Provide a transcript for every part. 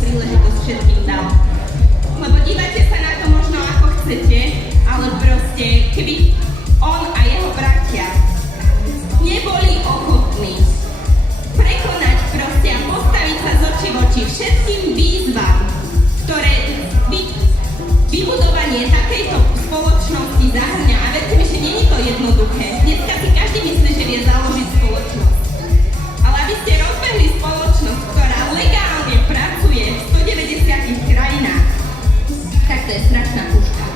príležitosť všetkým dal. Lebo dívate sa na to možno ako chcete, ale proste, keby on a jeho bratia neboli ochotní prekonať proste a postaviť sa z očí v oči všetkým výzvam, ktoré vybudovanie takejto spoločnosti zahrňa. A verte mi, že nie je to jednoduché. Dneska si každý myslí, že vie založiť spoločnosť. Ale aby ste rozbehli spoločnosť, ktorá legálne pracuje v 190 krajinách, tak to je strašná puška.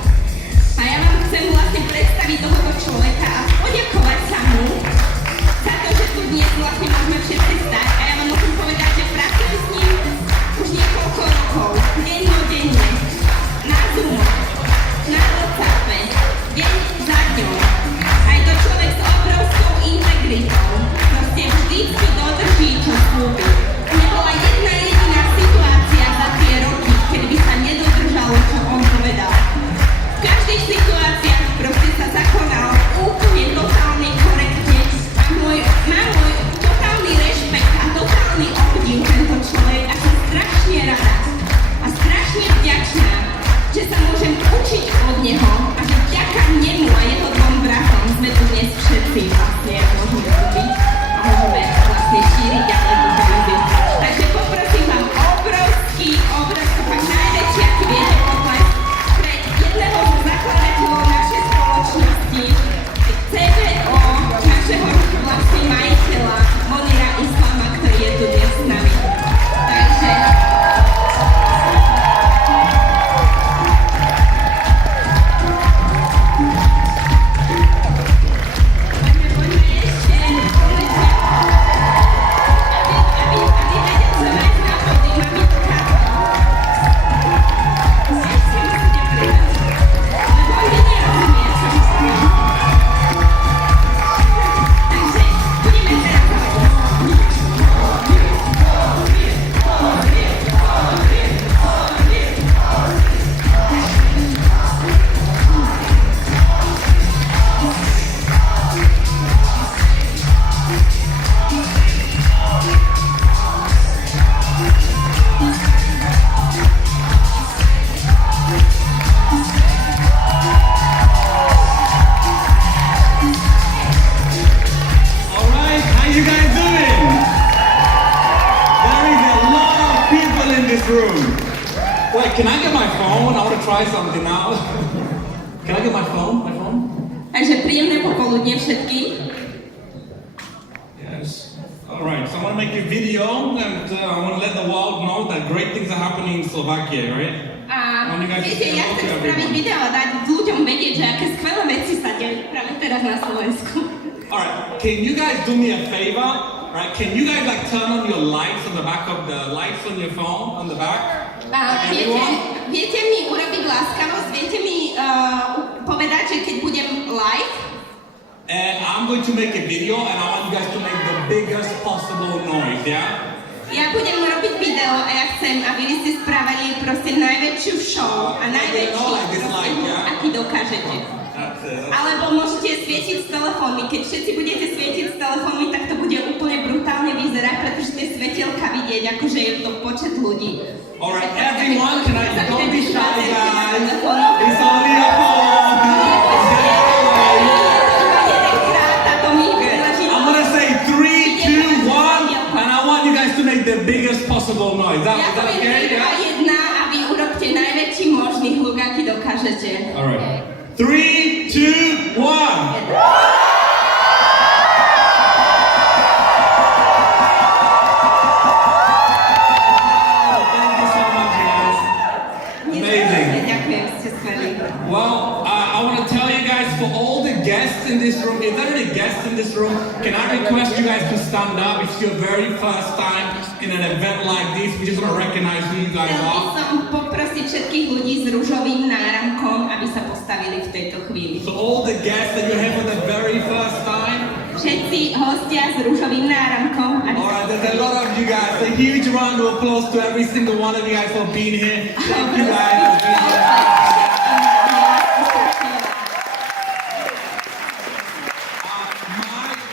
A ja vám chcem vlastne predstaviť tohoto človeka a poďakovať sa mu za to, že tu dnes vlastne môžeme všetci stať. A ja vám musím povedať, že pracujem s ním už niekoľko rokov, dennodenne, na Zoomu, na WhatsAppe, deň za dňom. A je to človek s obrovskou integritou. Proste vždycky dodrží, čo slúbi. Nebola jedna jediná situácia za tie roky, kedy by sa nedodržalo, čo on povedal. V každých situáciách proste sa zakonal úplne totálne korektne a má môj totálny rešpekt a totálny obdiv tento človek a som strašne rada a strašne vďačná, že sa môžem učiť od neho a že vďaka nemu a jeho dvom bratom sme tu dnes všetci vlastne môžeme tu byť a môžeme vlastne šíriť ďalej túto víziu. Takže poprosím vám obrovský, fakt najväčší, aký viete potlesk pre jedného zo zakladateľov našej spoločnosti, CBO, našeho vlastne majiteľa Monira Islama, ktorý je tu dnes s nami. Takže Wait, can I get my phone? I want to try something now. Can I get my phone? My phone? Takže príjemné popoludne všetkým. Yes. All right. So I want to make a video, and I want to let the world know that great things are happening in Slovakia, right? A viete, ja chcem spraviť video a dať ľuďom vedieť, že aké skvelé veci sa dejú práve teraz na Slovensku. All right. Can you guys do me a favor? Right? Can you guys like turn on your lights on the back of the lights on your phone on the back? Viete mi urobiť láskavosť, viete mi povedať, že keď budem live, and I'm going to make a video and I want you guys to make the biggest possible noise, yeah? Ja budem robiť video a ja chcem, aby vy ste spravili proste najväčšiu show a najväčší proste hud, aký dokážete. Alebo môžete svietiť s telefónmi. Keď všetci budete svietiť s telefónmi, tak to bude úplne brutálne vyzerať, pretože tie svetielka vidieť, akože je to počet ľudí. Alright, everyone, don't be shy, guys. It's only a phone. I'm gonna say 3, 2, 1, and I want you guys to make the biggest possible noise. Is that okay? A vy urobte najväčší možný hluk, aký dokážete. Alright. 3, 2, 1. Well, I want to tell you guys, for all the guests in this room, if there are any guests in this room, can I request you guys to stand up? It's your very first time in an event like this. We just want to recognize who you guys are. Chcem poprosiť všetkých ľudí s ružovým náramkom, aby sa postavili v tejto chvíli. So all the guests that you're here for the very first time. Všetci hostia s ružovým náramkom. Alright, there's a lot of you guys. A huge round of applause to every single one of you guys for being here. Thank you guys for being here.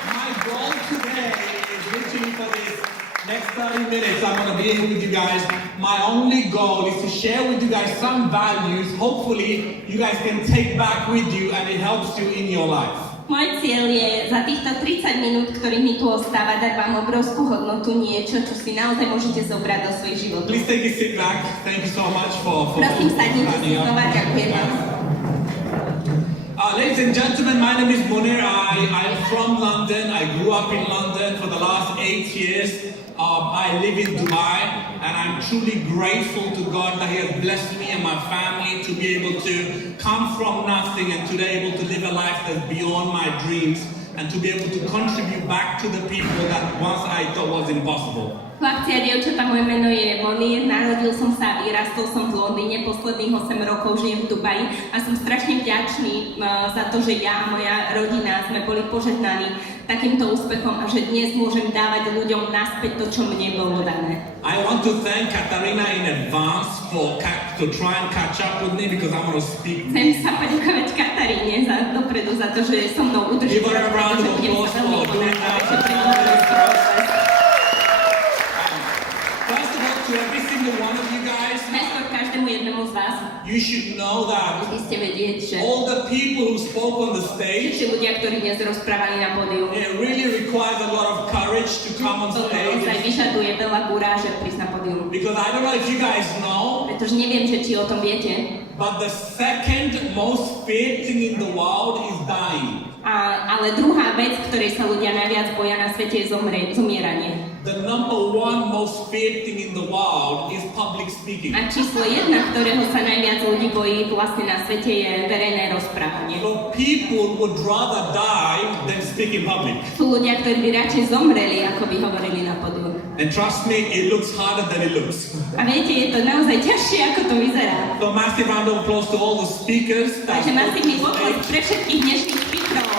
My goal today is literally for this next 30 minutes I'm going to be here with you guys. My only goal is to share with you guys some values. Hopefully you guys can take back with you and it helps you in your life. Môj cieľ je za týchto 30 minút, ktorých mi tu ostáva, dať vám obrovskú hodnotu, niečo, čo si naozaj môžete zobrať do svojich životov. Please take a sit back. Thank you so much for Prosím, sadnite si znova, ďakujem vám. Ladies and gentlemen, my name is Monir. I'm from London. I grew up in London for the last 8 years. I live in Dubai, and I'm truly grateful to God that He has blessed me and my family to be able to come from nothing and today able to live a life that's beyond my dreams and to be able to contribute back to the people that once I thought was impossible. Chlapci a dievčatá, moje meno je Monir, narodil som sa a vyrastol som v Londýne, posledných 8 rokov žijem v Dubaji a som strašne vďačný za to, že ja a moja rodina sme boli požehnaní takýmto úspechom a že dnes môžem dávať ľuďom naspäť to, čo mne bolo dané. I want to thank Katarina in advance to try and catch up with me because I'm going to speak. Chcem sa poďakovať Kataríne dopredu za to, že so mnou udrží. Give her a round of applause for doing that. First of all, to every single one of you guys, Každému jednému z vás you should know that by ste vedieť, že all the people who spoke on the stage, všetci ľudia, ktorí dnes rozprávali na pódiu, it really requires a lot of courage to come on to naozaj stage. vyžaduje veľa guráže prísť na pódium. Because I don't know if you guys know, Pretože neviem, že či o tom viete, but the second most feared thing in the world is dying. ale druhá vec, ktorej sa ľudia najviac boja na svete, je zomieranie. The number one most feared thing in the world is public speaking. A číslo 1, ktorého sa najviac ľudí bojí vlastne na svete, je verejné rozprávanie. So people would rather die than speak in public. Sú ľudia, ktorí by radšej zomreli, ako by hovorili na pódiu. And trust me, it looks harder than it looks. A viete, je to naozaj ťažšie, ako to vyzerá. So massive round of applause to all the speakers. Takže masívny potlesk pre všetkých dnešných speakerov.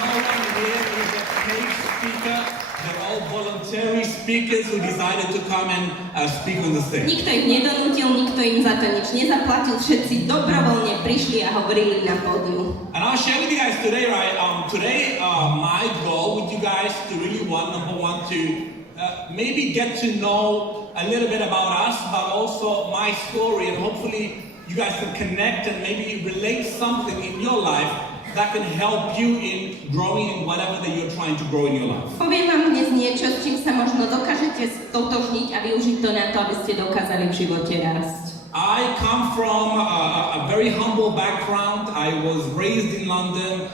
No one here is a paid speaker. They're all voluntary speakers who decided to come and speak on the stage. Nikto ich nedonútil, nikto im za to nič nezaplatil, všetci dobrovoľne prišli a hovorili na pódiu. And I'll share with you guys today, right? Today, my goal with you guys to really number one, to maybe get to know a little bit about us, but also my story, and hopefully you guys can connect and maybe relate something in your life that can help you in growing in whatever that you're trying to grow in your life. Poviem vám dnes niečo, s čím sa možno dokážete stotožniť a využiť to na to, aby ste dokázali v živote rásť. I come from a very humble background. I was raised in London.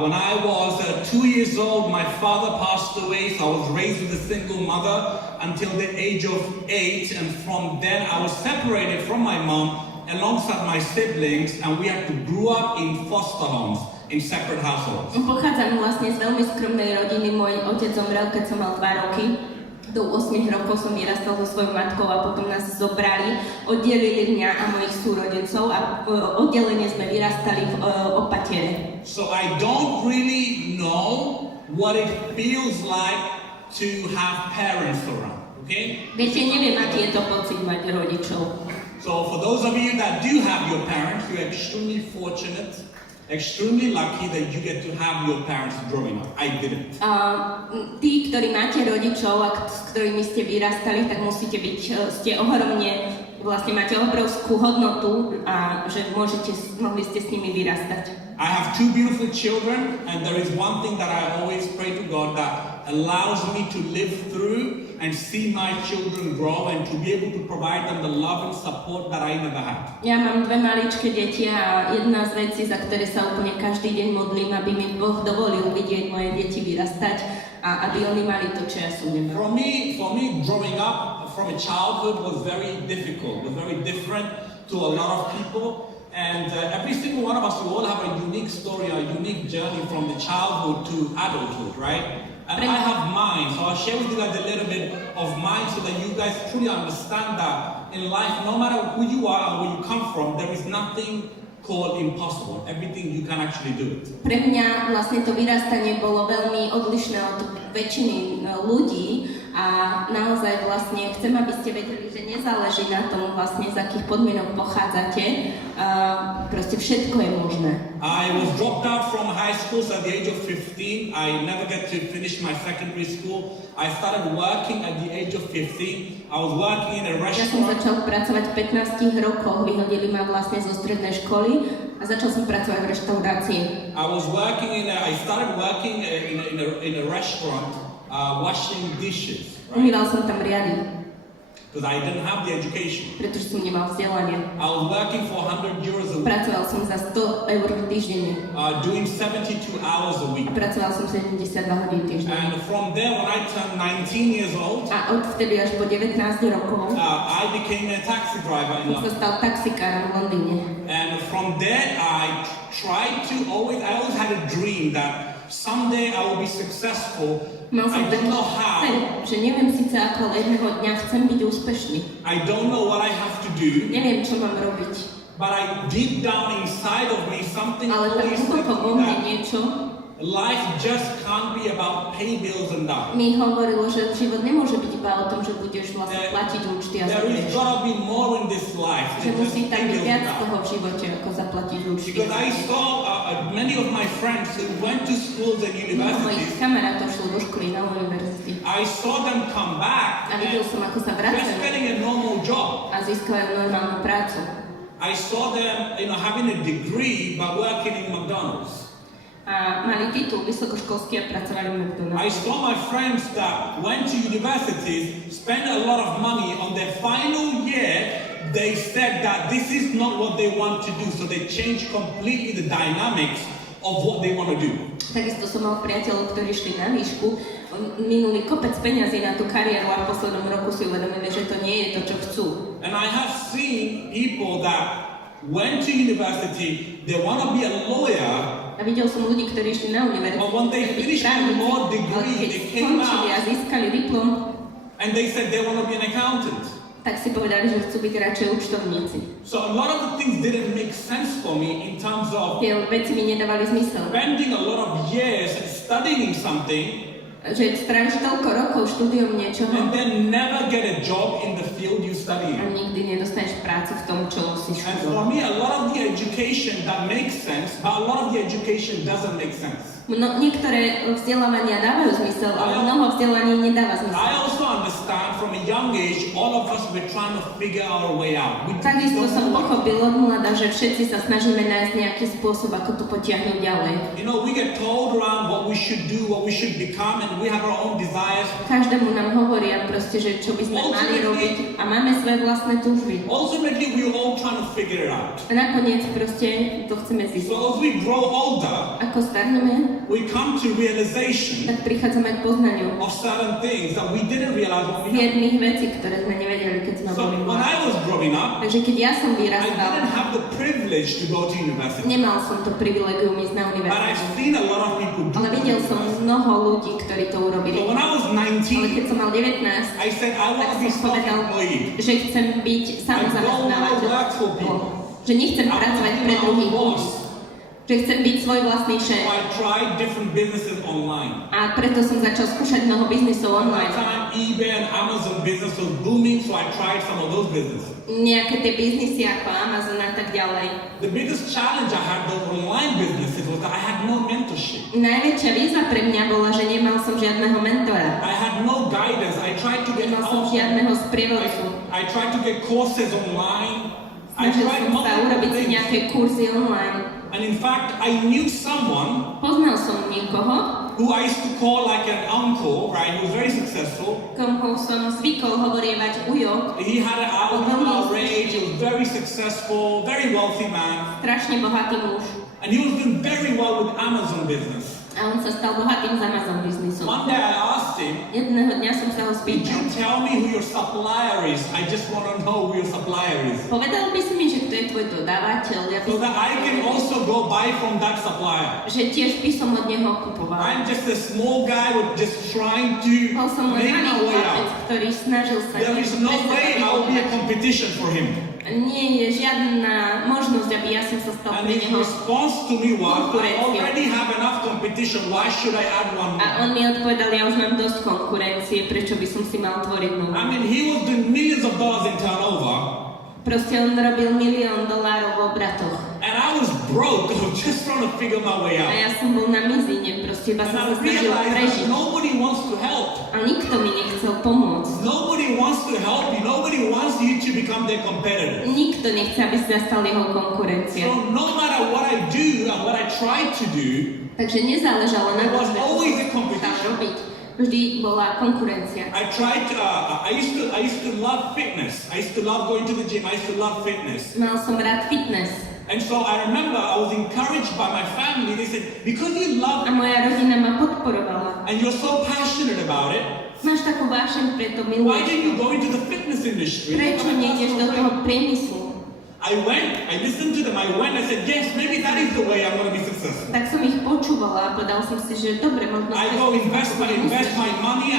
When I was 2 years old, my father passed away, so I was raised with a single mother until the age of 8, and from then I was separated from my mom alongside my siblings, and we had to grow up in foster homes, in separate households. Pochádzam vlastne z veľmi skromnej rodiny. Môj otec zomrel, keď som mal 2 roky. Do 8 rokov som vyrastal so svojou matkou a potom nás zobrali, oddelili mňa a mojich súrodencov a oddelenie sme vyrastali v opatere. So I don't really know what it feels like to have parents around, okay? Viete, neviem, aký je to pocit mať rodičov. So for those of you that do have your parents, you're extremely fortunate, extremely lucky that you get to have your parents growing up. I didn't. Tí, ktorí máte rodičov a s ktorými ste vyrastali, tak musíte byť, ste ohromne, vlastne máte obrovskú hodnotu a že mohli ste s nimi vyrastať. I have 2 beautiful children, and there is one thing that I always pray to God that allows me to live through and see my children grow and to be able to provide them the love and support that I never had. Ja mám 2 maličké deti a jedna z vecí, za ktoré sa úplne každý deň modlím, aby mi Boh dovolil vidieť moje deti vyrastať a aby oni mali to, čo ja som nemal. For me, growing up from a childhood was very difficult, was very different to a lot of people. And every single one of us, we all have a unique story, a unique journey from the childhood to adulthood, right? And I have mine, so I'll share with you guys a little bit of mine so that you guys truly understand that in life, no matter who you are and where you come from, there is nothing called impossible. Everything you can actually do it. Pre mňa vlastne to vyrastanie bolo veľmi odlišné od väčšiny ľudí a naozaj vlastne chcem, aby ste vedeli, že nezáleží na tom vlastne, z akých podmienok pochádzate, proste všetko je možné. I was dropped out from high school so at the age of 15. I never get to finish my secondary school. I started working at the age of 15. I was working in a Ja som restaurant. začal pracovať v 15 rokoch, vyhodili ma vlastne zo strednej školy a začal som pracovať v reštaurácii. I started working in a restaurant, washing dishes, Umýval som tam riady, because I didn't have the education. pretože som nemal vzdelanie. I was working for 100 euros a week, Pracoval som za 100 eur týždenne doing 72 hours a week. a pracoval som 72 hodín týždenne. And from there, when I turned 19 years old, A od vtedy až po 19 rokov I became a taxi driver in som sa London. stal taxikárom v Londýne. And from there, I always had a dream that someday I will be successful. Mal som I taký don't know sen, how. že neviem síce ako, ale jedného dňa chcem byť úspešný. I don't know what I have to do. Neviem, čo mám robiť, But deep down inside of me, something ale tak always hlboko vo said mne that niečo life just can't be about pay bills and die. mi hovorilo, že život nemôže byť iba o tom, že budeš vlastne platiť účty a There is zomrieš. gotta be more in this life Že than just musí tam pay byť bills viac and die. toho v živote, ako zaplatiť účty. Because I saw many of my friends who went to schools and Mnoho mojich universities. kamarátov šlo do školy na univerzity. I saw them come back A and videl som, ako sa just vracajú getting a normal job. a získavajú normálnu prácu. I saw them, having a degree but working in McDonald's. A mali titul vysokoškolský a pracovali v I McDonald's. saw my friends that went to universities, spent a lot of money on their final year. They said that this is not what they want to do, so they changed completely the dynamics of what they want to do. Takisto som mal priateľov, ktorí šli na výšku, minuli kopec peňazí na tú kariéru a v poslednom roku si uvedomili, že to nie je to, čo chcú. And I have seen people that went to university, they want to be a lawyer. A videl som ľudí, ktorí išli na univerzitu, But when they finished their law degree, keď they came skončili a out získali diplom, and they said they want to be an accountant. tak si povedali, že chcú byť radšej účtovníci. So a lot of the things didn't make sense for me in terms of Tie veci mi nedávali zmysel. spending a lot of years studying something Že stráviš toľko rokov štúdiom niečoho and then never get a job in the field you study a in. nikdy nedostaneš prácu v tom, čo si And for študoval. me, a lot of the education that makes sense, but a lot of the education doesn't make sense. Niektoré vzdelávania dávajú zmysel, ale mnoho vzdelaní nedáva I zmysel. also understand from a young age, all of us were trying to figure our way out. We Takisto don't som know what- pochopil od mladá, že všetci sa snažíme nájsť nejaký spôsob, ako to potiahnuť ďalej. we get told around what we should do, what we should become, and we have our own desires. Každému nám hovoria proste, že čo by sme mali robiť a máme svoje vlastné túžby. Ultimately, we're all trying to figure it out. A nakoniec proste to chceme zistiť. So as we grow older, Ako starneme, we come to realization tak prichádzame k poznaniu of certain things that we didn't realize when we were young. jedných vecí, ktoré sme nevedeli, keď sme So boli when I mladí. was growing up, Takže keď ja som I vyrastal, didn't have the privilege to go to university. nemal som to privilegium ísť na But I've univerzitu. seen a lot of people do Ale videl it. som mnoho ľudí, ktorí to urobili. So when I was Ale 19, keď som mal 19, I said I want tak to be som povedal, self-employed. že chcem byť I don't samozamestnávateľ. work for people. Že nechcem I want pracovať to be pre my own druhých. boss. Že chcem byť svoj vlastný So šéf. I tried different businesses online. A preto som začal skúšať mnoho biznisov At that online. time, eBay and Amazon business was booming, so I tried some of those businesses. Nejaké tie biznisy ako Amazon a tak ďalej. The biggest challenge I had with online businesses was that I had no mentorship. Najväčšia výzva pre mňa bola, že nemal som žiadneho mentora. I had no guidance. I tried to get Nemal som žiadneho sprievodcu. I tried to get courses online. I Snažil tried som sa urobiť si multiple nejaké things. kurzy online. And in fact, I knew someone Poznal som niekoho, who I used to call like an uncle, right? Who was very successful. komu som zvykol hovorievať ujo, He had our age. He was very successful, very wealthy man. strašne bohatý muž. And he was doing very well with Amazon business. A on sa stal bohatým z Amazon biznisom. One day I asked him, Jedného dňa som sa ho "Could spýtal. you tell me who your supplier is? I just want to know who your supplier is, Povedal by si mi, že kto je tvoj dodávateľ, ja by so som that I can also go buy from that supplier." že tiež by som od neho kupoval. I'm just a small guy with just trying to Bol som len make malý my way chlapec, out. ktorý snažil sa There is no way I will be a competition for him. Nie je žiadna možnosť, aby ja som sa stal And pre his neho response to me was, I konkurenciou. already have enough competition, why should I add one more? A on mi odpovedal, ja už mám dosť konkurencie, prečo by som si mal tvoriť novú. I mean, he was doing millions of dollars in turnover, Proste on robil $1 000 000 v obratoch. and I was broke. I was just trying to figure my way A out. ja som bol na mizine, proste iba And som I sa snažil realized that prežiť. nobody wants to help. A nikto mi nechcel pomôcť. Nobody wants to help you. Nobody wants you to become their competitor. Nikto nechce, aby sa stal jeho konkurencia. So no matter what I do and what I try to do, Takže nezáležalo na there was tom, always čo a sa competition. robiť. Vždy bola konkurencia. I tried to, I used to love fitness. I used to love going to the gym. I used to love fitness. Mal som rád fitness. And so I remember I was encouraged by my family. They said, because you love A moja rodina ma podporovala. and you're so passionate about it, Máš takú vášeň, preto why miluješ. don't you go into the fitness industry? Prečo nejdeš do toho priemyslu? I went, I listened to them, I went, I said, yes, maybe that is the way I'm going to be successful. Tak som ich počúvala a povedal som si, že dobre, možno I go invest my money,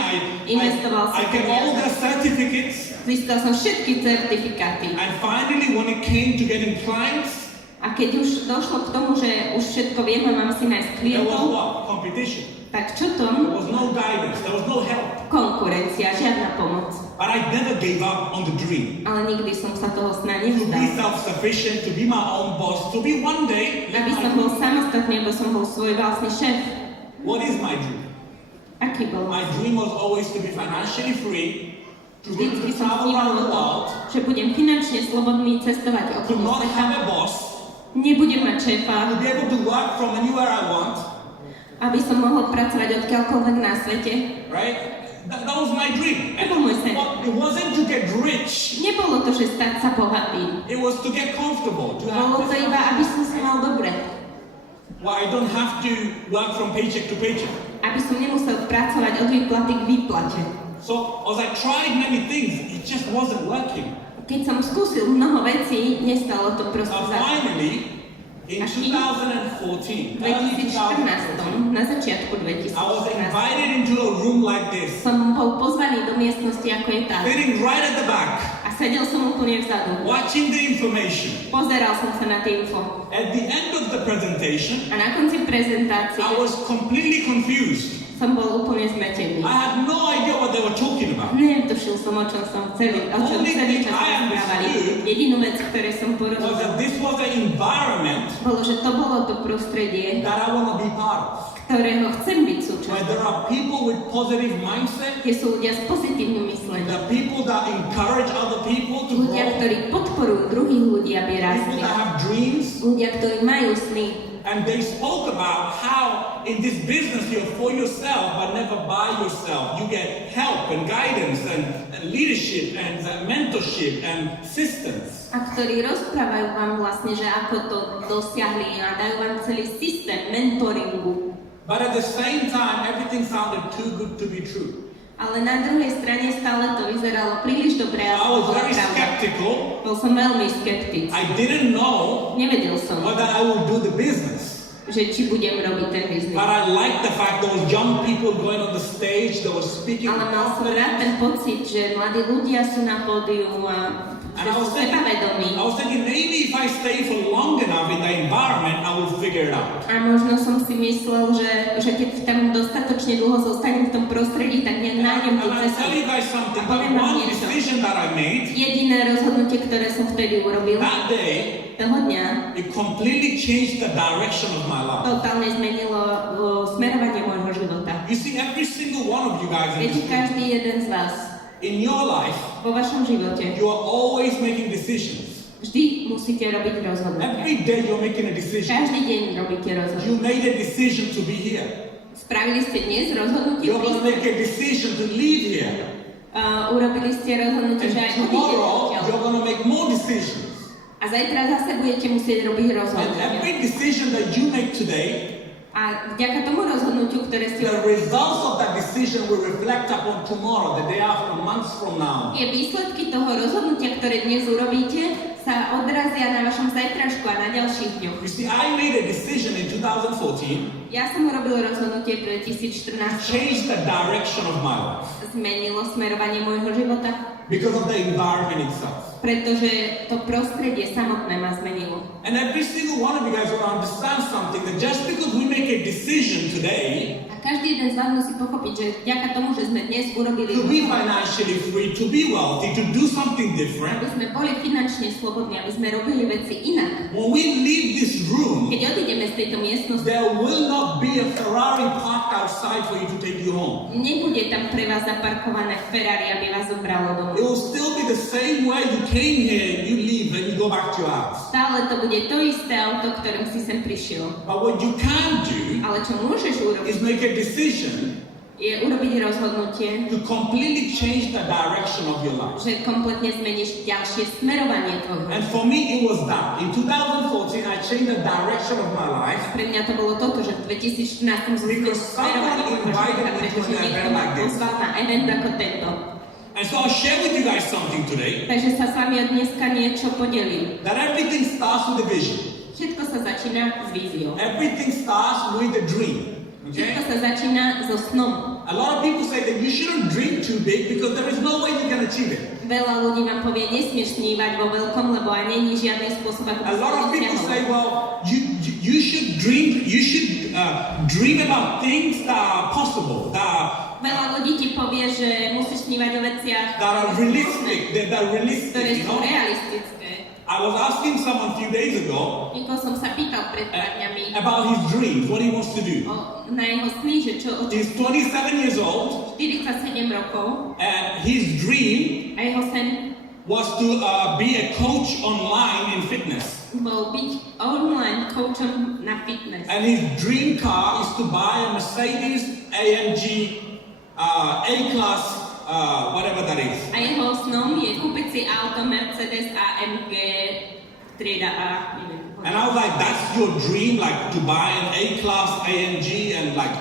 Investoval I som get all the peniaze. certificates, Získal som všetky certifikáty. and finally when it came to getting clients, A keď už došlo k tomu, že už všetko viem a mám si nájsť there was klientov, what? Competition. tak čo to? There was no guidance, there was no help. Konkurencia, žiadna pomoc. But I never gave up on the dream. Ale nikdy som sa toho sna To be nevzdal. self-sufficient, to be my own boss, to be one day, Aby som bol samostatný, aby som bol svoj vlastný šéf. what is my dream? Aký bol? My dream was always to be financially free, to be able Vždycky to som travel sníval around o the tom, world, že budem finančne slobodný cestovať to okolo not sveta. have a boss, Nebudem mať to šéfa, be able to work from anywhere I want, aby som mohol pracovať odkiaľkoľvek na svete. right? That was my dream. To bol môj sen. It wasn't to get rich, Nebolo to, že stať sa bohatým. it was to get comfortable, to have Bolo to iba, aby som sa mal dobre. well, I don't have to work from paycheck to paycheck. Aby som nemusel pracovať od výplaty k výplate. So as I tried many things, it just wasn't working. Keď som skúsil mnoho vecí, nestalo to proste za Finally, in Až 2014, v early 2014, na začiatku I was 2014, invited into a room like this, som bol pozvaný do miestnosti, ako je tá. sitting right at the back, A sedel som úplne vzadu. watching the information. Pozeral som sa na tie info. At the end of the presentation, A na konci prezentácie I was completely confused. som bol úplne zmetený. I had no idea what they were talking about. Netušil som, o čom celý čas rozprávali. Jedinú vec, ktoré som Was porozumel, that this was an environment bolo, že to bolo to prostredie, that I want to be part of. ktorého chcem byť Where súčasťou. there are people with positive mindset, Kde sú ľudia s pozitívnym myslením. the people that encourage other people to Ľudia, grow, ktorí podporujú druhých ľudí, aby people rástli. that have dreams. Ľudia, ktorí majú sny. And they spoke about how in this business you're for yourself but never by yourself. You get help and guidance and leadership and mentorship and systems. A ktorí rozprávajú vám vlastne, že ako to dosiahli a dajú vám celý systém mentoringu. But at the same time, everything sounded too good to be true. Ale na druhej strane stále to vyzeralo príliš dobre a I to was bola very pravda. skeptical. Bol som veľmi skeptický. I didn't know Nevedel som, whether I would do the business. že či budem robiť ten biznis. But I liked the fact there was young people going on the stage, they were speaking. Ale mal som rád ten pocit, že mladí ľudia sú na pódiu a And že I sú was thinking, sebavedomí. maybe if I stay for long enough in the environment, I will figure it out. A možno som si myslel, že keď tam dostatočne dlho zostanem v tom prostredí, tak nejak nájdem tú And I'll cestu. tell you guys something, A that poviem vám one niečo. decision that I made, Jediné rozhodnutie, ktoré som vtedy urobil, that day, toho dňa, it completely changed the direction of my life. totálne zmenilo smerovanie môjho života. You see, every single one of you guys in Viete, this room, každý jeden z vás in your life, vo vašom živote you are always making decisions. vždy musíte robiť rozhodnutie. Every day you're making a decision. Každý deň robíte rozhodnutie. You made a decision to be here. Spravili ste dnes rozhodnutie, You're going to make a decision to leave here. urobili ste rozhodnutie, And že aj odídete tomorrow, odtiaľ. you're going to make more decisions. A zajtra zase budete musieť robiť And rozhodnutie. every decision that you make today, A vďaka tomu rozhodnutiu, ktoré ste the results of that decision will reflect upon tomorrow, the day after, months from now. tie výsledky toho rozhodnutia, ktoré dnes urobíte, sa odrazia na vašom zajtrašku a na ďalších dňoch. You see, I made a decision in 2014, Ja som urobil rozhodnutie v 2014, changed the direction of my life zmenilo smerovanie môjho života because of the environment itself. pretože to prostredie samotné ma zmenilo. And every single one of you guys will understand something, that just because we make a decision today A každý jeden z vás musí pochopiť, že vďaka tomu, že sme dnes urobili to be financially free, to be wealthy, to do something different, aby sme boli finančne slobodní, aby sme robili veci inak. when we leave this room, Keď odídeme z tejto miestnosti, there will not be a Ferrari parked outside for you to take you home. nebude tam pre vás zaparkované Ferrari, aby vás zobralo It domov. will still be the same way you came here, you leave, and you go back to your house. Stále to bude to isté auto, ktorým si sem prišiel. But what you can do Ale čo môžeš urobiť, is make a decision je urobiť rozhodnutie, to completely change the direction of your life. že kompletne zmeníš ďalšie smerovanie tvojho. And for me, it was that. In 2014, I changed the direction of my life. Pre mňa to bolo toto, že v 2014 som zmenil smerovanie tvojho života, pretože niekto ma pozval na event ako tento. And so I'll share with you guys something today. Takže sa s vami od dneska niečo podelím. That everything starts with a vision. Všetko sa začína s víziou. Everything starts with a dream. Všetko Okay? sa začína so snom. A lot of people say that you shouldn't dream too big because there is no way you can achieve it. Veľa ľudí vám povie, nesmieš snívať vo veľkom, lebo aj není žiadny spôsob, ako A lot of people say, dosiahol. well, you should dream about things that are possible, Veľa ľudí ti povie, že musíš snívať o veciach, that are realistic, that are ktoré realistic, you sú know? realistické. I was asking someone a few days ago Niekoho som sa pýtal pred pár dňami about his dreams, what he wants to do. na jeho sny, že čo He's 27 years old, 47 rokov and his dream a jeho sen was to be a coach online in fitness. bol byť online coachom na fitness. And his dream car is to buy a Mercedes AMG A-class, whatever that is. A jeho snom je kúpiť si auto Mercedes AMG trieda A. neviem. And I was like, that's your dream, like to buy an A-class AMG and like,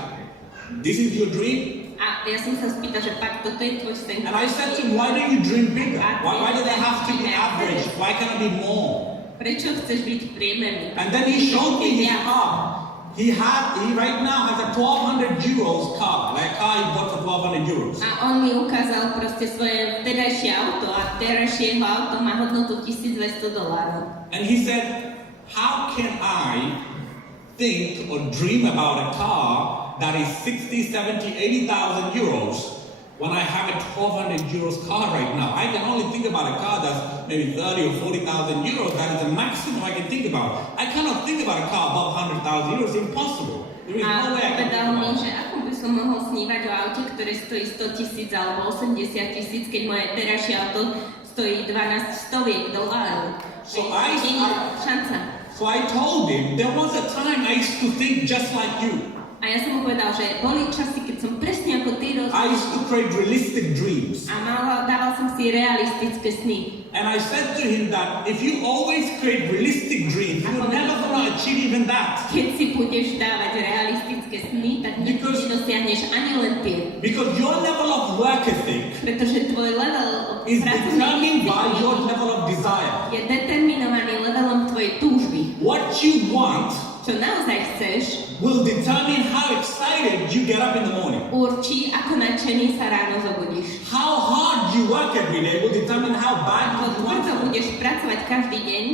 this is your dream? A ja som sa spýtal, že pak toto je tvoj sen. And I said to him, why don't you dream bigger? Why do they have to be average? Why can't it be more? Prečo chceš byť priemerný? And then he showed me his car. He right now has a 1,200 euros car, like a car he bought for 1,200 euros. A on mi ukázal proste svoje vtedajšie auto a terajšie jeho auto má hodnotu $1,200. And he said, how can I think or dream about a car that is 60, 70, 80,000 euros when I have a 1,200 euros car right now? I can only think about a car that's maybe 30 or 40,000 euros. That is the maximum I can think about. I cannot think about a car above 100,000 euros. It's impossible. There is A no way I can povedal think mi, about it. že ako by som mohol snívať o aute, ktoré stojí 100,000 alebo 80,000, keď moje terajšie auto stojí $1,200. So I- Nie je šanca. So I told him, there was a time I used to think just like you. A ja som mu povedal, že boli časy, keď som presne ako ty I used rozmýšľal to create realistic dreams. a dával som si realistické sny. And I said to him that if you always create realistic dreams, you're never going to achieve even that. Keď si budeš dávať realistické sny, tak nikdy Because- nedosiahneš ani len tie. Because your level of work ethic Pretože tvoj level is pracovnej determined by disciplíny your level of desire. je determinovaný levelom tvojej túžby. What you want Čo naozaj chceš, will determine how excited you get up in the morning. určí, ako nadšený sa ráno zobudíš. How hard you work every day will determine how bad Ako you want tvrdo it. budeš pracovať každý deň,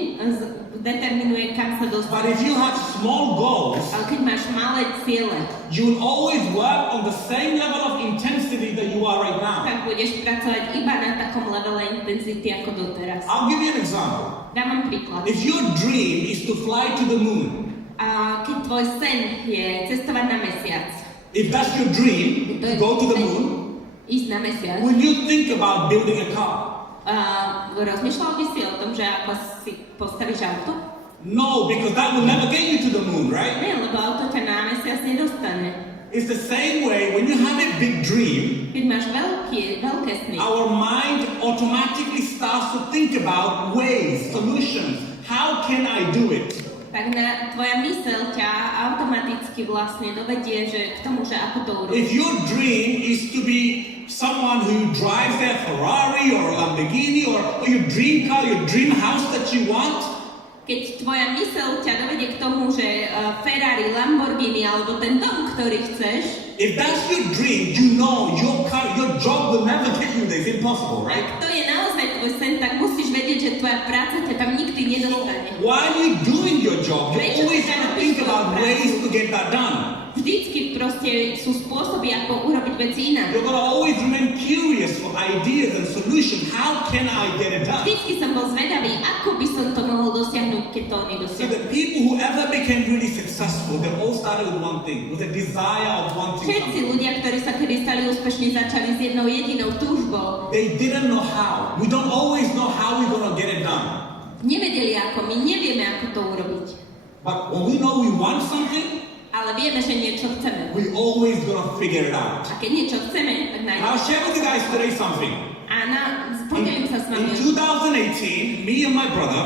determinuje, kam sa But dostaneš. if you have small goals, Ale keď máš malé ciele, you will always work on the same level of intensity that you are right now. tak budeš pracovať iba na takom levele intenzity ako doteraz. I'll give you an example. Dám vám príklad. If your dream is to fly to the moon, A keď tvoj sen je cestovať na mesiac, if that's your dream, to go to the moon, ísť na mesiac, will you think about building a car? rozmýšľal by si o tom, že ako si postavíš auto? No, because that will never get you to the moon, right? Nie, lebo auto ťa na mesiac nedostane. It's the same way when you have a big dream, Keď máš veľké sny, our mind automatically starts to think about ways, solutions. How can I do it? tak tvoja myseľ ťa automaticky vlastne dovedie, že k tomu, že ako to If urobíš. your dream is to be someone who drives their Ferrari or Lamborghini or your dream car, your dream house that you want, Keď tvoja myseľ ťa dovedie k tomu, že Ferrari, Lamborghini alebo ten dom, ktorý chceš, If that's your dream, you know your job will never get you there. It's impossible, right? Ak to je naozaj tvoj sen, tak musíš vedieť, že tvoja práca ťa tam nikdy nedostane. While you're doing your job, you're always going to think about ways to get that done. Vždycky proste sú spôsoby, ako urobiť veci inak. You're going to always remain curious for ideas and solutions. How can I get it done? Vždycky som bol zvedavý, ako by som to mohol dosiahnuť, keď to oni So dosiahnu. the people who ever became really successful, they all started with one thing, with a desire of wanting Všetci something. ľudia, ktorí sa kedy stali úspešní, začali s jednou jedinou túžbou. They didn't know how. We don't always know how we're going to get it done. Nevedeli ako, my nevieme, ako to urobiť. But when we know we want something, Ale vieme, že niečo chceme. we always going to figure it out. A keď niečo chceme, tak And I'll nájdeme. share with you guys today something. A podelím sa s In vami. 2018, me and my brother,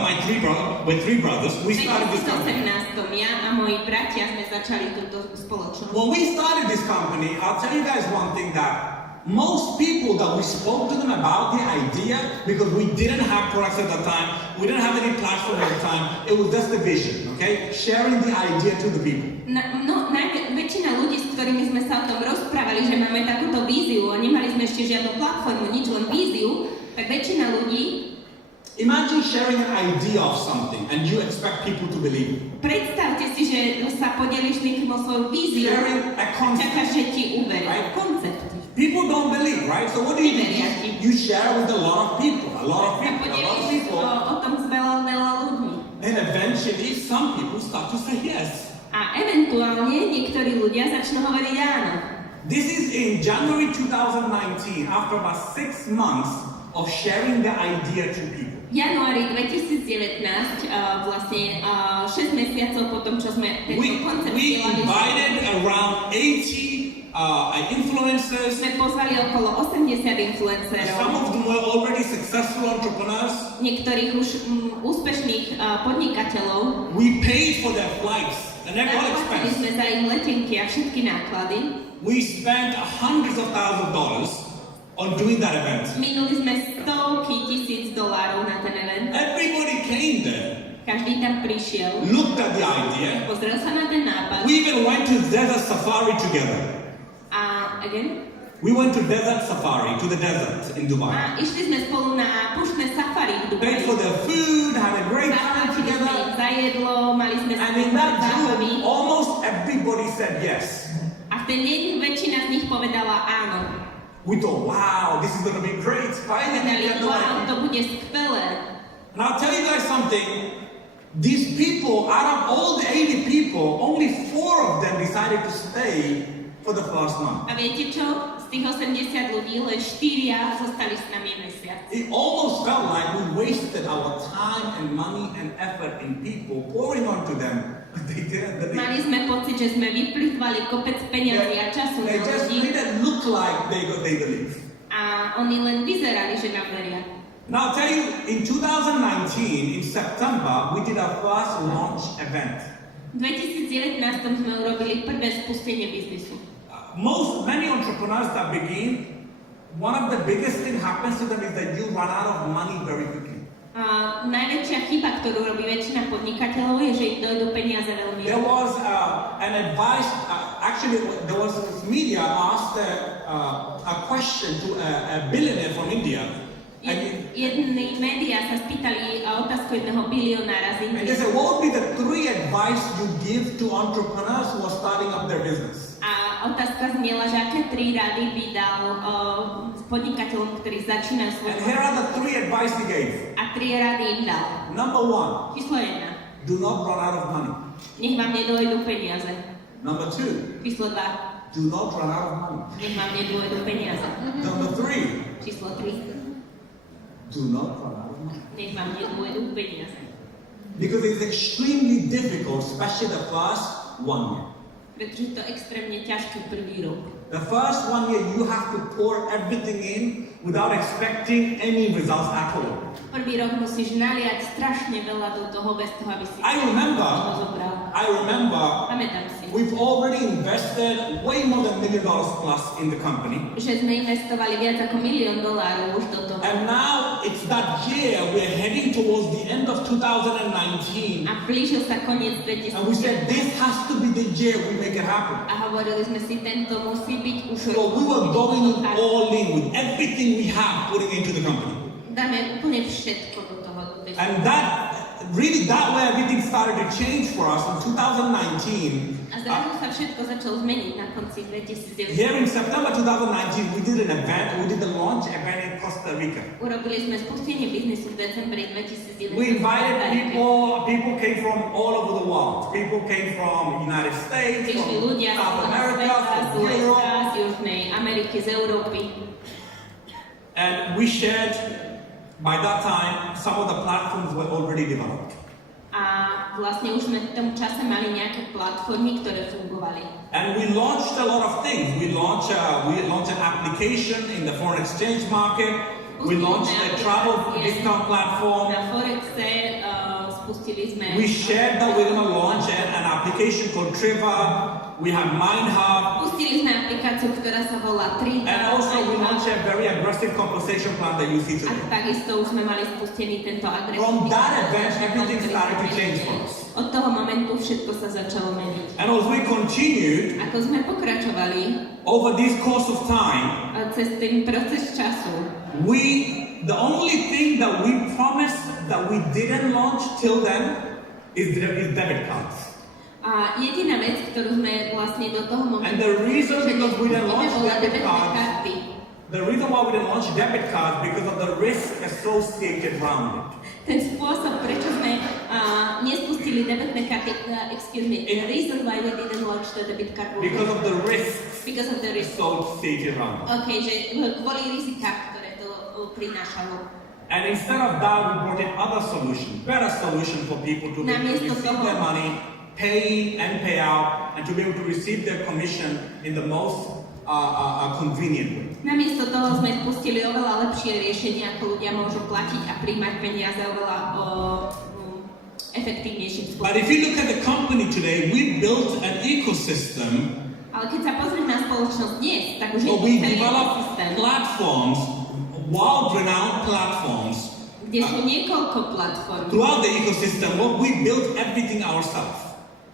we're three brothers, we V started this company. 2018 ja a moji bratia sme začali túto spoločnosť. When we started this company, I'll tell you guys one thing that most people that we spoke to them about the idea, because we didn't have products at the time, we didn't have any platform at the time, it was just a vision, okay? Sharing the idea to the people. Väčšina ľudí, s ktorými sme sa o tom rozprávali, že máme takúto víziu a nemali sme ešte žiadnu platformu, nič, len víziu, tak väčšina ľudí. Imagine sharing an idea of something and you expect people to believe it. Predstavte si, že sa podeliš niekým o svoju víziu, Sharing a concept. čakáš, že ti uverí. Right. Koncept. People don't believe, right? So what do? You share with a lot of people, Sa podeliš o tom s veľa ľuďmi. And eventually some people start to say yes. A eventuálne niektorí ľudia začnú hovoriť áno. This is in January 2019, after about 6 months of sharing the idea to people. V januári 2019, vlastne 6 mesiacov po tom, čo sme tento koncept We dielali, invited around 80 influencers. sme pozvali okolo 80 Some influencerov, of them were already successful entrepreneurs. niektorých už úspešných podnikateľov. We paid for their flights and their all Zaplatili expense. sme za ich letenky a všetky náklady. We spent hundreds of thousands of dollars on doing that event. Minuli sme stovky tisíc dolárov na ten event. Everybody came there, Každý tam prišiel, looked at the idea. pozrel sa na ten nápad We even went to desert safari together. a We went to desert safari, to the desert in Dubai. išli sme spolu na puštné safari v Paid Dubaji. for their food, had a great time Zaplatili sme im together. za jedlo, mali sme And spolu in that zábavy. group, almost everybody said yes. A v ten deň väčšina z nich povedala áno. We thought, wow, this is going to be great. Finally, we Povedali, get the wow, idea. to bude skvelé. And I'll tell you guys something. These people, out of all the 80 people, only 4 of them decided to stay for the first month. A viete čo? Z tých 80 ľudí len 4 zostali s nami mesiac. It almost felt like we wasted our time and money and effort in people pouring onto them, but they didn't believe. Mali sme pocit, že sme vyplýtvali kopec peňazí a času They na just ľudí made it look like they believe. a oni len vyzerali, že nám veria. Now I'll tell you, in 2019, in September, we did our first launch event. V 2019 sme urobili prvé spustenie biznisu. Many entrepreneurs that begin, one of the biggest thing happens to them is that you run out of money very quickly. A najväčšia chyba, ktorú robí väčšina podnikateľov, je, že im dojdú peniaze veľmi There rýchlo. was an advice, actually there was media asked a question to a billionaire from India. Jedný médiá sa spýtali otázku jedného bilionára z And Indie. they said, what would be the 3 advice you give to entrepreneurs who are starting up their business? A otázka znela, že aké 3 rady by dal podnikateľom, ktorí začínajú svoj And here are the 3 advice he gave. A 3 rady im dal. Number 1, Číslo 1. do not run out of money. Nech vám nedôjdu peniaze. Number 2, Číslo 2. do not run out of money. Nech vám nedôjdu peniaze. Number 3, Číslo 3. do not run out of money. Nech vám nedôjdu peniaze. Because it's extremely difficult, especially the first 1 year. Pretože to je extrémne ťažký prvý rok. The first 1 year, you have to pour everything in without expecting any results at all. Prvý rok musíš naliať strašne veľa do toho, bez toho, aby si I remember Pamätám si, we've already invested way more than $1 million plus in the company. že sme investovali viac ako $1 milión už do toho. And now it's that year, we're heading towards the end of 2019. A blížil sa koniec And we said, 2019. this has to be the year we make it happen. A hovorili sme si, tento musí byť už So we were going all in with everything we have putting into the company. Dáme úplne všetko do toho. And that way everything started to change for us in 2019. A zrazu sa všetko začalo zmeniť na konci 2019. Here in September 2019, we did the launch event in Costa Rica. Urobili sme spustenie biznisu v decembri 2019. We invited people came from all over the world. People came from United States, Prišli from ľudia z South celého America, sveta, z from USA, Europe. z Južnej Ameriky, z Európy. And we shared, by that time, some of the platforms were already developed. A vlastne už sme v tom čase mali nejaké platformy, ktoré fungovali. And we launched a lot of things. We launched an application in the foreign exchange market. We launched a travel discount platform. Na Forexe spustili sme... We shared that we're going to launch an application called Triva. We have MindHub. Pustili sme aplikáciu, ktorá sa volá Triva. And also we launched a very aggressive compensation plan that you see A today. takisto už sme mali spustený tento agresívny... From that event, everything started to change for us. Od toho momentu všetko sa začalo meniť. And as we continued, Ako sme pokračovali over this course of time, cez ten proces času, the only thing that we promised that we didn't launch till then is debit cards. a jediná vec, ktorú sme vlastne do toho momentu... And the reason because we didn't launch bola debit debetné cards, karty. the reason why we didn't launch debit cards because of the risk associated around it. Ten spôsob, prečo sme nespustili debetné karty, excuse me, the reason why we didn't launch the debit card Because of the risks because of the risk. associated around it. Okay, že kvôli rizikám, ktoré to prinášalo. And instead of that, we brought in other solutions, better solutions for people to be able to Namiesto receive toho- their money, pay and pay out, and to be able to receive their commission in the most convenient way. Namiesto toho sme spustili oveľa lepšie riešenie, ako ľudia môžu platiť a príjmať peniaze oveľa efektívnejším But spôsobom. if you look at the company today, we built an ecosystem. Ale keď sa pozrieme na spoločnosť dnes, tak už je So to we celý developed ekosystém, platforms, world-renowned platforms. kde sú niekoľko platform. Throughout the ecosystem, what we built everything ourselves.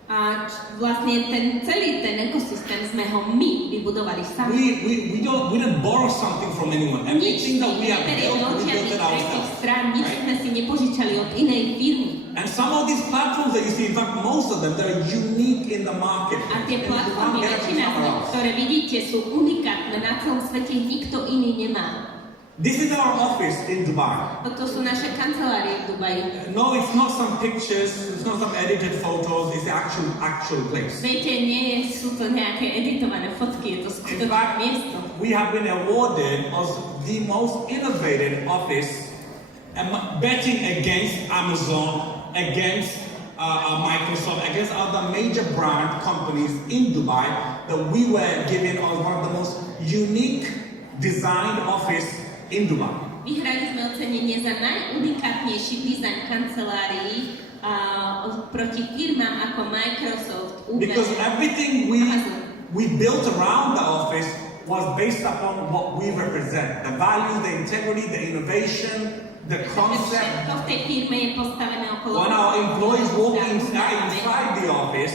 A vlastne celý ten ekosystém sme ho my vybudovali sami. We didn't borrow something from anyone. Nič Everything that we have neberieme built, od we built žiadnych it tretích ourselves. strán, nič Right? sme si nepožičali od inej firmy. And some of these platforms that you see, in fact, most of them, they're unique in the market. A tie You platformy, can't get them väčšina z somewhere nich, else. ktoré vidíte, sú unikátne, na celom svete nikto iný nemá. This is our office in Dubai. Toto sú naše kancelárie v Dubaji. No, it's not some pictures, it's not some edited photos, it's the actual place. Viete, nie sú to nejaké editované fotky, je to In skutočné fact, miesto. we have been awarded as the most innovative office, betting against Amazon, against Microsoft, against other major brand companies in Dubai, that we were given as one of the most unique designed office in Dubai. Vyhrali sme ocenenie za najunikátnejší dizajn kancelárií proti firmám ako Microsoft, Uber, Because everything Amazon. we built around the office was based upon what we represent. The values, the integrity, the innovation, the concept. Všetko v tej firme je postavené okolo... When our employees walk Zároveň. inside the office,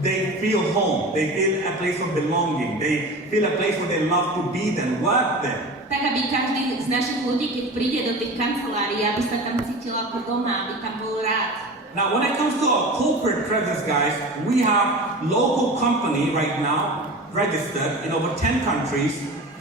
they feel home. They feel a place of belonging. They feel a place where they love to be there, work there. Tak, aby každý z našich ľudí, keď príde do tých kancelárií, aby sa tam cítil ako doma, aby tam bol rád. Now, when it comes to our corporate presence, guys, we have local company right now registered in over 10 countries.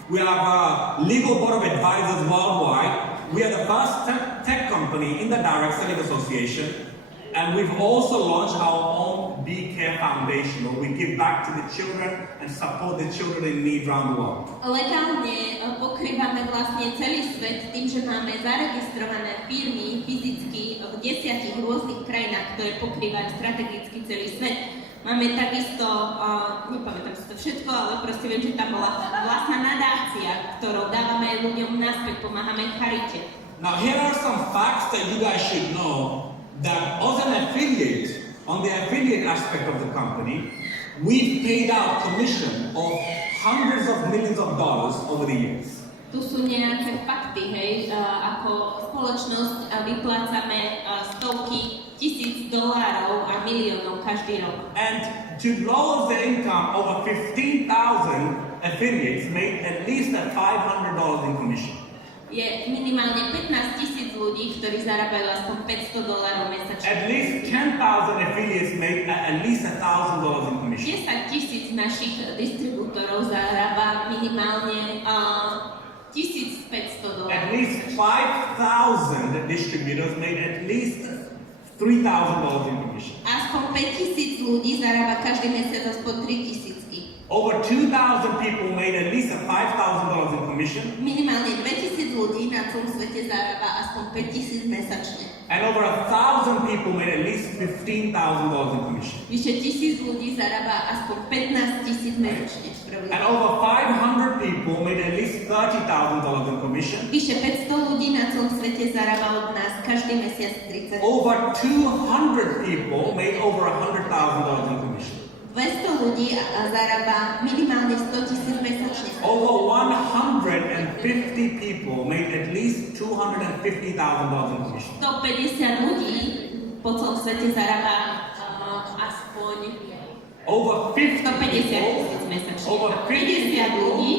We have a legal board of advisors worldwide. We are the first tech company in the Direct Selling Association. And we've also launched our own Be Care Foundation, where we give back to the children and support the children in need around the world. Legálne pokrývame vlastne celý svet tým, že máme zaregistrované firmy fyzicky v 10 rôznych krajinách, ktoré pokrývajú strategicky celý svet. Máme takisto, nepamätám si to všetko, ale proste viem, že tam bola vlastná nadácia, ktorou dávame ľuďom naspäť, pomáhame charite. Now here are some facts that you guys should know that as an affiliate, on the affiliate aspect of the company, we've paid out commission of hundreds of millions of dollars over the years. Tu sú nejaké fakty, hej, ako spoločnosť vyplácame stovky $1,000 a miliónov každý rok. And to blow the income over 15,000 affiliates made at least $500 in commission. Je minimálne 15,000 ľudí, ktorí zarábajú aspoň $500 mesačne. At least 10,000 affiliates made at least $1,000 in commission. 10,000 našich distribútorov zarába minimálne $1,500. At least 5,000 distributors made at least $3,000 in commission. Aspoň 5,000 ľudí zarába každý mesiac aspoň 3,000. Over 2,000 people made at least $5,000 in commission. Minimálne 2,000 ľudí na celom svete zarába aspoň 5,000 mesačne. And over 1,000 people made at least $15,000 in commission. Vyše 1,000 ľudí zarába aspoň 15,000 mesačne. And over 500 people made at least $30,000 in commission. Vyše 500 ľudí na celom svete zarába od nás každý mesiac 30. Over 200 people made over $100,000 in commission. 200 ľudí zarába minimálne 100,000 mesačne. Over 150 people made at least $250,000 in commission. 150 ľudí po celom svete zarába aspoň Over 50 150,000 mesačne. Over 50 ľudí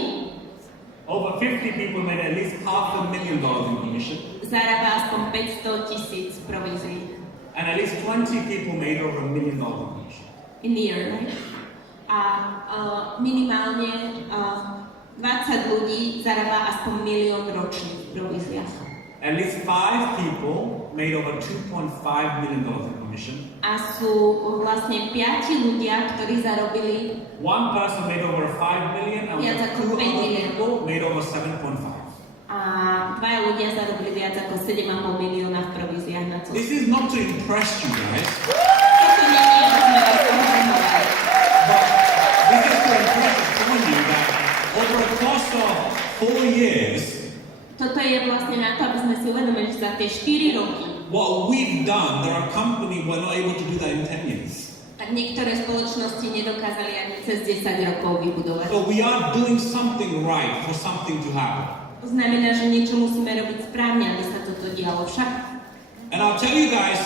Over 50 people made at least $500,000 in commission. zarába aspoň 500,000 provízií. And at least 20 people made over $1 million in commission. In a year, right? A minimálne 20 ľudí zarába aspoň 1 000 000 ročne v províziách. At least 5 people made over $2.5 million in commission. A sú vlastne 5 ľudia, ktorí zarobili One person made over $5 million and viac ako 5 2 other miliónov. people made over 7.5. A 2 ľudia zarobili viac ako 7,5 milióna v províziách na celom. This is not to impress you guys, Toto nie je, aby sme vás pohromali. but this is to impress upon you that over the course of 4 years, Toto je vlastne na to, aby sme si uvedomili, že za tie 4 roky what we've done, there are companies who are not able to do that in 10 years. tak niektoré spoločnosti nedokázali ani cez 10 rokov vybudovať. So we are doing something right for something to happen. To znamená, že niečo musíme robiť správne, aby sa toto dialo však. And I'll tell you guys,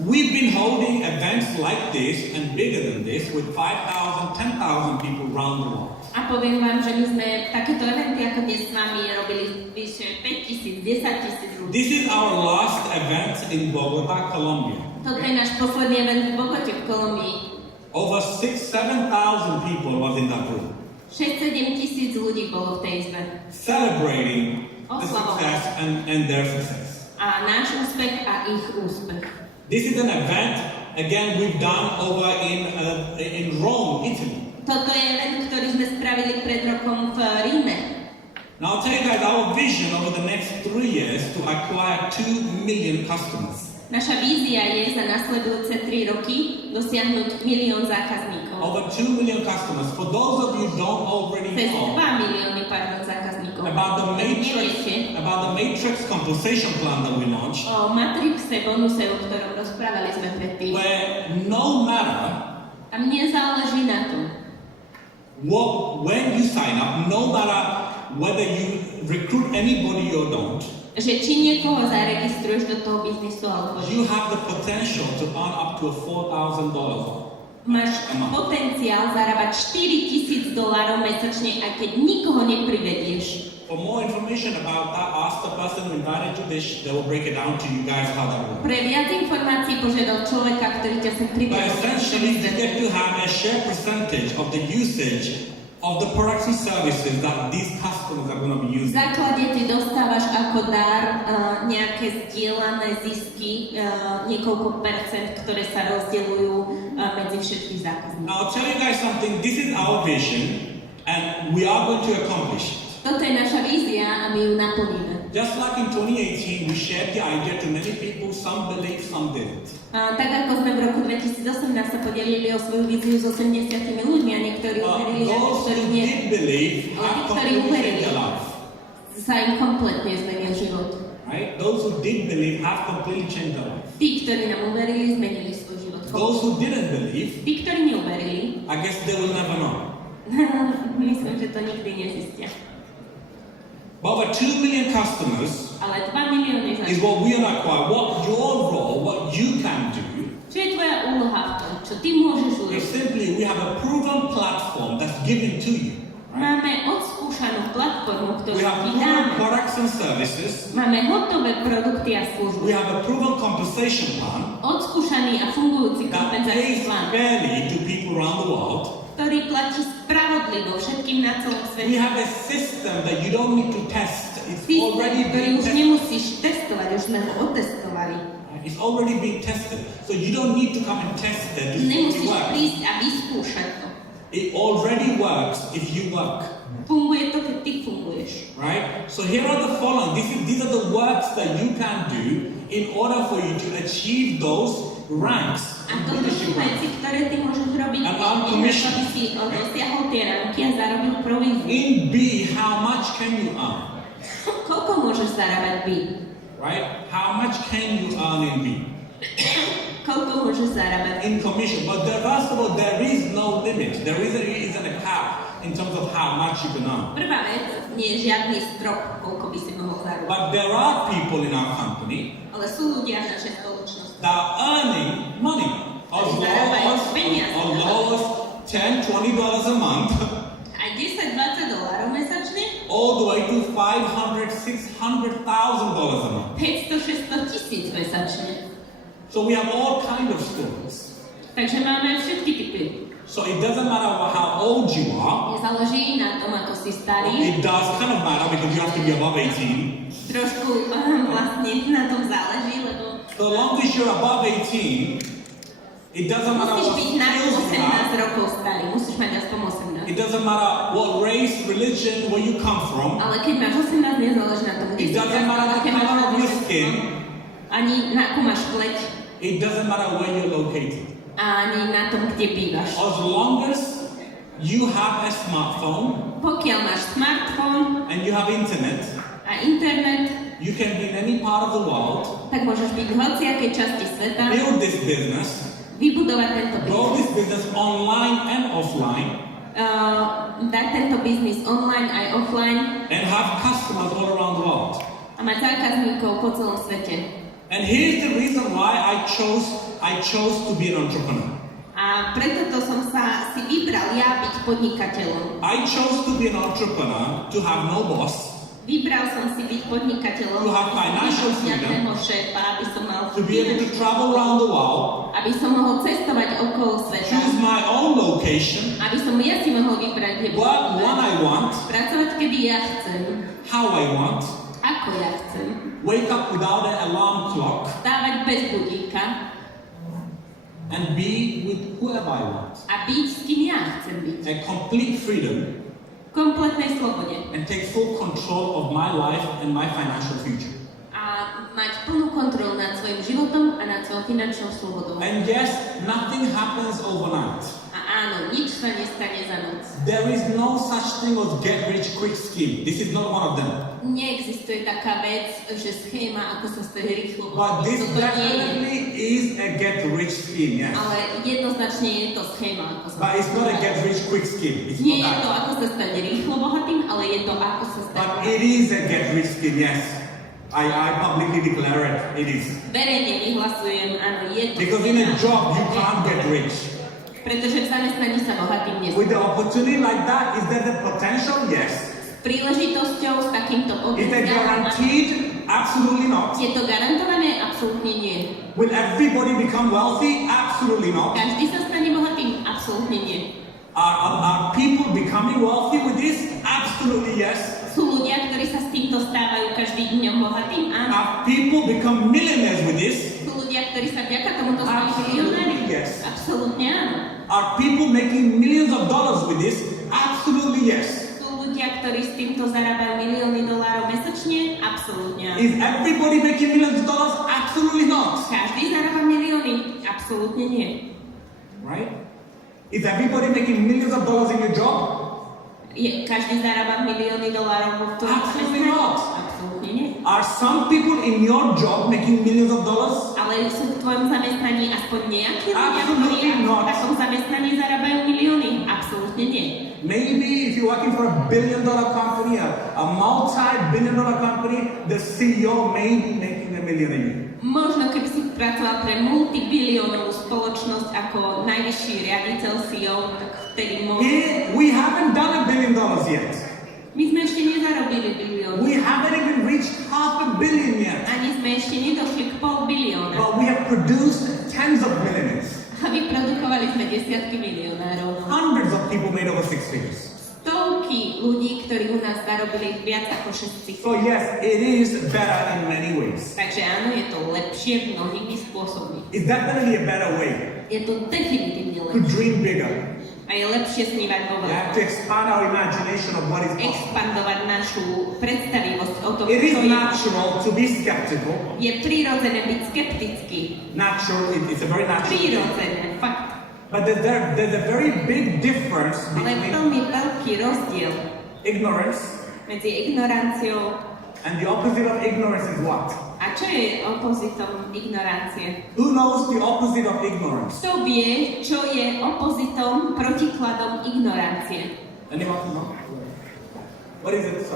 we've been holding events like this and bigger than this with 5,000, 10,000 people around the world. A poviem vám, že my sme takéto eventy ako dnes s vami robili vyše 5,000, 10,000 ľudí. This is our last event in Bogota, Colombia. Toto je náš posledný event v Bogote v Kolumbii. Over 6,000-7,000 people was in that room, 6-7 000 ľudí bolo v tej izbe. celebrating the success and their success. A náš úspech a ich úspech. This is an event, again, we've done over in Rome, Italy. Toto je event, ktorý sme spravili pred rokom v Ríme. Now I'll tell you guys our vision over the next 3 years to acquire 2 million customers. Naša vízia je za nasledujúce 3 roky dosiahnuť 1 000 000 zákazníkov. Over 2 million customers. For those of you who don't already Cez 2 know milióny zákazníkov. about the Neviete matrix compensation plan that we launched, o matrixe bonuse, o ktorom rozprávali sme predtým. where no matter A mne záleží na tom, when you sign up, no matter whether you recruit anybody or don't, že či niekoho zaregistruješ do toho biznisu alebo you have the potential to earn up to $4,000. máš potenciál zarábať $4,000 mesačne, aj keď nikoho neprivedieš. For more information about that, ask the person who invited you. They will break it down to you guys how that works. Pre viac informácií požiadal človeka, ktorý ťa sem But privedol. essentially, you get to have a share percentage of the usage of the products and services that these customers are going to be V using. základe ty dostávaš ako dar nejaké zdieľané zisky, niekoľko percent, ktoré sa rozdeľujú medzi všetkých zákazníkov. Now, I'll tell you guys something. This is our vision, and we are going to accomplish it. Toto je naša vízia a my ju naplníme. Just like in 2018, we shared the idea to many people, some believed, some didn't. Tak ako sme v roku 2018 sa podelili o svoju víziu s 80 ľuďmi a niektorí uverili a Those niektorí who nie. did believe have completely changed their life. Sa im kompletne zmenil život. Right? Those who did believe have completely changed their life. Tí, ktorí nám uverili, zmenili svoj život. Those who didn't believe, Tí, ktorí neuverili, I guess they will never know. myslím, že to nikdy nezistia. But over 2 million customers Ale 2 milióny is značky. what we are acquiring. What your role, what you can do, Čo je tvoja úloha v tom? Čo ty môžeš is urobiť? simply we have a proven platform that's given to you. Right? Máme odskúšanú platformu, ktorú We have ti proven dáme. products and services. Máme hotové produkty a We služby. have a proven compensation plan Odskúšaný a fungujúci that kompenzačný pays plán, fairly to people around the world. ktorý platí spravodlivo všetkým na celom We svete. have a system that you don't need to test. It's Systém, already ktorý been už tested. nemusíš testovať, už sme ho otestovali. It's already been tested. So you don't need to come and test it to see if it Nemusíš works. prísť a vyskúšať to. It already works if you work. Funguje to, keď ty funguješ. Right? So here are the following. These are the works that you can do in order for you to achieve those ranks. A toto sú veci, ktoré ty môžeš robiť, And on aby commission. si dosiahol tie ranky a zarobil províziu. In B, how much can you earn? Koľko môžeš zarábať by? Right? How much can you earn in B? Koľko môžeš zarábať? In commission. But first of all, there is no limit. There isn't a cap in terms of how much you can earn. Prvá vec, nie je žiadny strop, koľko by si mohol zarobiť. But there are people in our company Ale sú ľudia v našej spoločnosti. that are earning money as low as $10, $20 a month, Aj 10-20 dolárov mesačne, all the way to $500,000, $600,000 a month. 500-600 tisíc mesačne. So we have all kind of stories. Takže máme všetky typy. So it doesn't matter how old you are. Nezáleží na tom, ako si starý. It does kind of matter because you have to be above 18. Trošku vlastne na tom záleží, lebo So long as you're above 18, it doesn't matter musíš what byť na skills you 18 have. rokov starý. Musíš mať aspoň 18. It doesn't matter what race, religion, where you come from. Ale keď máš 18, nezáleží na tom, kde It si doesn't matter the aké máš color of your náboženstvo, skin. ani na akú máš pleť, It doesn't matter where you're located. ani na tom, kde bývaš. As long as you have a smartphone Pokiaľ máš smartfón and you have internet, a internet, you can be in any part of the world, tak môžeš byť v hociakej časti sveta, build this business, vybudovať tento grow biznis, this business online and offline, dať tento biznis online aj offline and have customers all around the world. a mať zákazníkov po celom svete. And here's the reason why I chose to be an entrepreneur. A preto to som si vybral ja byť podnikateľom. I chose to be an entrepreneur to have no boss, Vybral som si byť podnikateľom, To have financial žiadneho šéfa, aby som mal to be able to travel around the world, aby som mohol cestovať okolo sveta, choose my own location, aby som ja si mohol vybrať, kde work budem when I want, pracovať, kedy ja chcem, how I want, ako ja chcem, wake up without an alarm clock, stávať bez budíka and be with whoever I want. a byť s kým ja chcem byť. A complete freedom V kompletnej slobode. and take full control of my life and my financial future. A mať plnú kontrolu nad svojim životom a nad svojou finančnou slobodou. And yes, nothing happens overnight. A áno, nič sa nestane za noc. There is no such thing as get rich quick scheme. This is not one of them. Neexistuje taká vec, že schéma, ako sa stane rýchlo. But this Toto nie je. definitely is a get rich scheme, yes. Ale jednoznačne je to schéma, ako sa But it's not a get rich quick scheme. It's Nie je not to, that. ako sa stane rýchlo bohatým, ale je to, ako sa stane But bohatým. it is a get rich scheme, yes. I publicly declare it. It is. Verejne vyhlasujem, áno, je to. Because in a job, you can't get rich. Pretože v zamestnaní sa bohatým With nestane. the opportunity like that, is there the potential? Yes. S príležitosťou, s takýmto Is it potenciálom. guaranteed? Absolutely not. Je to garantované? Absolútne nie. Will everybody become wealthy? Absolutely not. Každý sa stane bohatým? Absolútne nie. Are people becoming wealthy with this? Absolutely yes. Sú ľudia, ktorí sa s týmto stávajú každým dňom bohatým? Áno. Are people become millionaires with this? Sú ľudia, ktorí sa vďaka tomuto stávajú milionári? Yes. Absolútne áno. Are people making millions of dollars with this? Absolutely yes. Sú ľudia, ľudia, ktorí s týmto zarábajú milióny dolárov mesačne? Absolútne. Is everybody making millions of dollars? Absolutely not. Každý zarába milióny? Absolútne nie. Right? Is everybody making millions of dollars in your job? Každý zarába milióny dolárov vo tvojom Absolutely not. Absolútne nie. Are some people in your job making millions of dollars? Ale sú v tvojom zamestnaní aspoň nejakí ľudia, Absolutely ktorí not. v takom zamestnaní zarábajú milióny? Absolútne nie. Maybe if you're working for a billion-dollar company, a multi-billion-dollar company, the CEO may be making $1 million a year. Možno keby si pracoval pre multibiliónovú spoločnosť ako najvyšší riaditeľ CEO, tak vtedy možno... We haven't done $1 billion yet. My sme ešte nezarobili bilión. We haven't even reached $500 million yet. Ani sme ešte nedošli k $500 milióna. But we have produced tens of millions. A vyprodukovali sme desiatky milionárov. Hundreds of people made over 6 figures. Stovky ľudí, ktorí u nás zarobili viac ako 6 cifr. So yes, it is better in many ways. Takže áno, je to lepšie mnohými spôsobmi. It's definitely a better way Je to definitívne to lepšie. dream bigger. A je lepšie snívať vo You have veľkom. to expand our imagination of what is possible. Expandovať našu predstavivosť o tom, It is čo je. natural to be skeptical. Je prirodzené byť skeptický. Natural, it's a very natural thing. Prirodzené, fakt. But there's a very big difference Ale between veľmi veľký rozdiel ignorance medzi ignoranciou and the opposite of ignorance is what? a čo je opozitom ignorancie. Who knows the opposite of ignorance? Kto vie, čo je opozitom, protikladom ignorancie? Anyone know? What is it?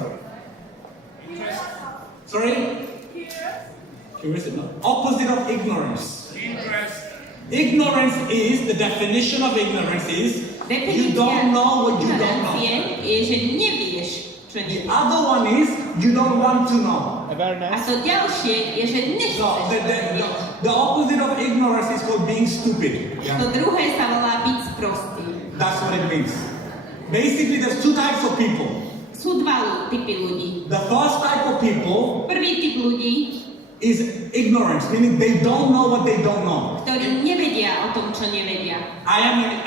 Sorry? Curiosity. No. Opposite of ignorance. Ignorance is, the definition of ignorance is, you don't know what you don't know. Ignorancie je, že nevieš, čo The nevieš. other one is, you don't want to know. A to ďalšie je, že nechceš. So the opposite of ignorance is called being stupid. To druhé sa volá byť sprostý. That's what it means. Basically, there's two types of people. Sú dva typy ľudí. The first type of people Prvý typ ľudí, is ignorance, meaning they don't know what they don't know. ktorí nevedia o tom, čo nevedia. I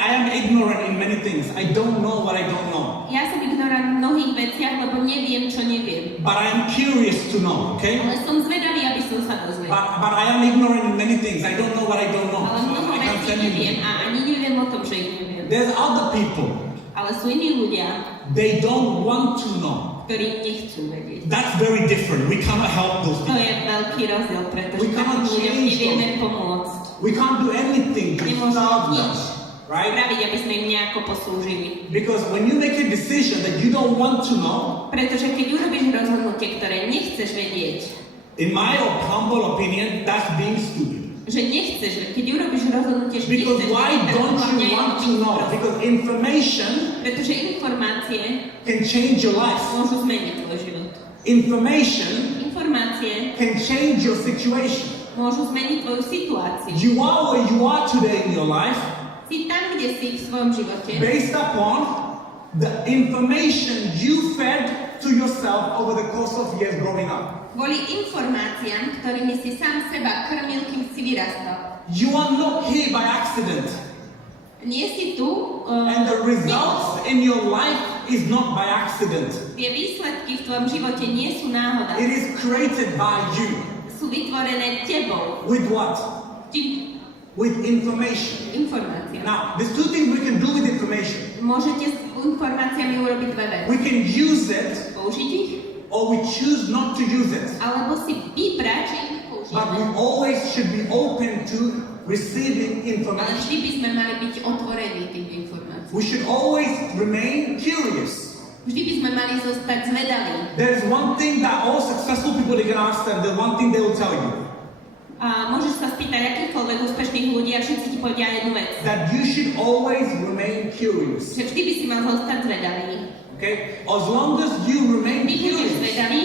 am ignorant in many things. I don't know what I don't know. Ja som ignorant v mnohých veciach, lebo neviem, čo neviem. But I am curious to know, okay? Ale som zvedavý, aby som sa dozvedel. But I am ignorant in many things. I don't know what I don't know. Ale mnoho I can't vecí tell neviem you. a ani neviem o tom, že ich neviem. There's other people. Ale sú iní ľudia, They don't want to know. ktorí nechcú vedieť. That's very different. We cannot help those To people. je veľký rozdiel, pretože We cannot takým ľuďom change nevieme them. pomôcť. We can't do anything to Nemôžeme serve them, nič right? spraviť, aby sme im nejako poslúžili. Because when you make a decision that you don't want to know, Pretože keď urobíš rozhodnutie, ktoré nechceš vedieť, in my humble opinion, that's being stupid. že nechceš, keď urobíš rozhodnutie, že Because nechceš why vedieť, tak don't hlavne you je want to to know? proste. Because information Pretože informácie can change your life. môžu zmeniť tvoj život. Information Informácie can change your situation. môžu zmeniť tvoju situáciu. You are where you are today in your life Si tam, kde si v svojom živote, based upon the information you fed to yourself over the course of years growing up. kvôli informáciám, ktorými si sám seba krmil, kým si vyrastal. You are not here by accident. Nie si tu And the results in your life is not by accident. Tie výsledky v tvojom živote nie sú náhoda. It is created by you. Sú vytvorené tebou. With what? Tým With information. informáciám. Now, there's two things we can do with information. Môžete s informáciami urobiť dve veci. We can use it, Použiť ich, or we choose not to use it. alebo si vybrať, že ich But we použijeme. always should be open to receiving Ale information. vždy by sme mali byť otvorení tým informáciám. We should always remain curious. Vždy by sme mali zostať zvedaví. There's one thing that all successful people, they can ask them, the one thing they will tell you, A môžeš sa spýtať akýchkoľvek úspešných ľudí a všetci ti povedia jednu vec. that you should always remain curious. Že vždy by si mal zostať zvedavý. Okay? As long as you remain Keď budeš curious, zvedavý,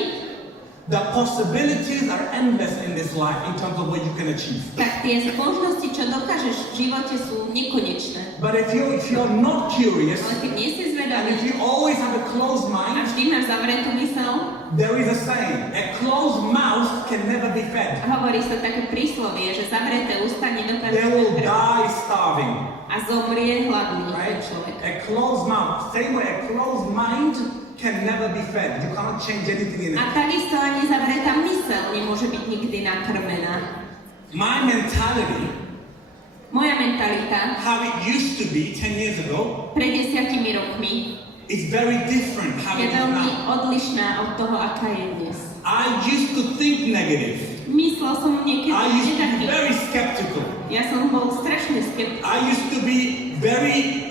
the possibilities are endless in this life in terms of what you can achieve. tak tie možnosti, čo dokážeš v živote, sú nekonečné. But if you're not curious, Ale keď nie si and zvedavý if you always have a closed a mind, vždy máš zavretú mysel, there is a saying, a closed mouth can never be fed. Hovorí sa také príslovie, že zavreté ústa nedokážu They will nakrmiť die starving. a zomrie hladný ten Right? človek. A closed mouth. Same way, a closed mind can never be fed. You cannot change anything in it. A takisto ani zavretá myseľ nemôže byť nikdy nakrmená. My mentality, Moja mentalita how it used to be 10 years ago, pred 10 rokmi is very different how je it is veľmi now. odlišná od toho, aká je dnes. I used to think negative. Myslel som niekedy I used to be negatívne. very skeptical. Ja som bol strašne skeptický. I used to be very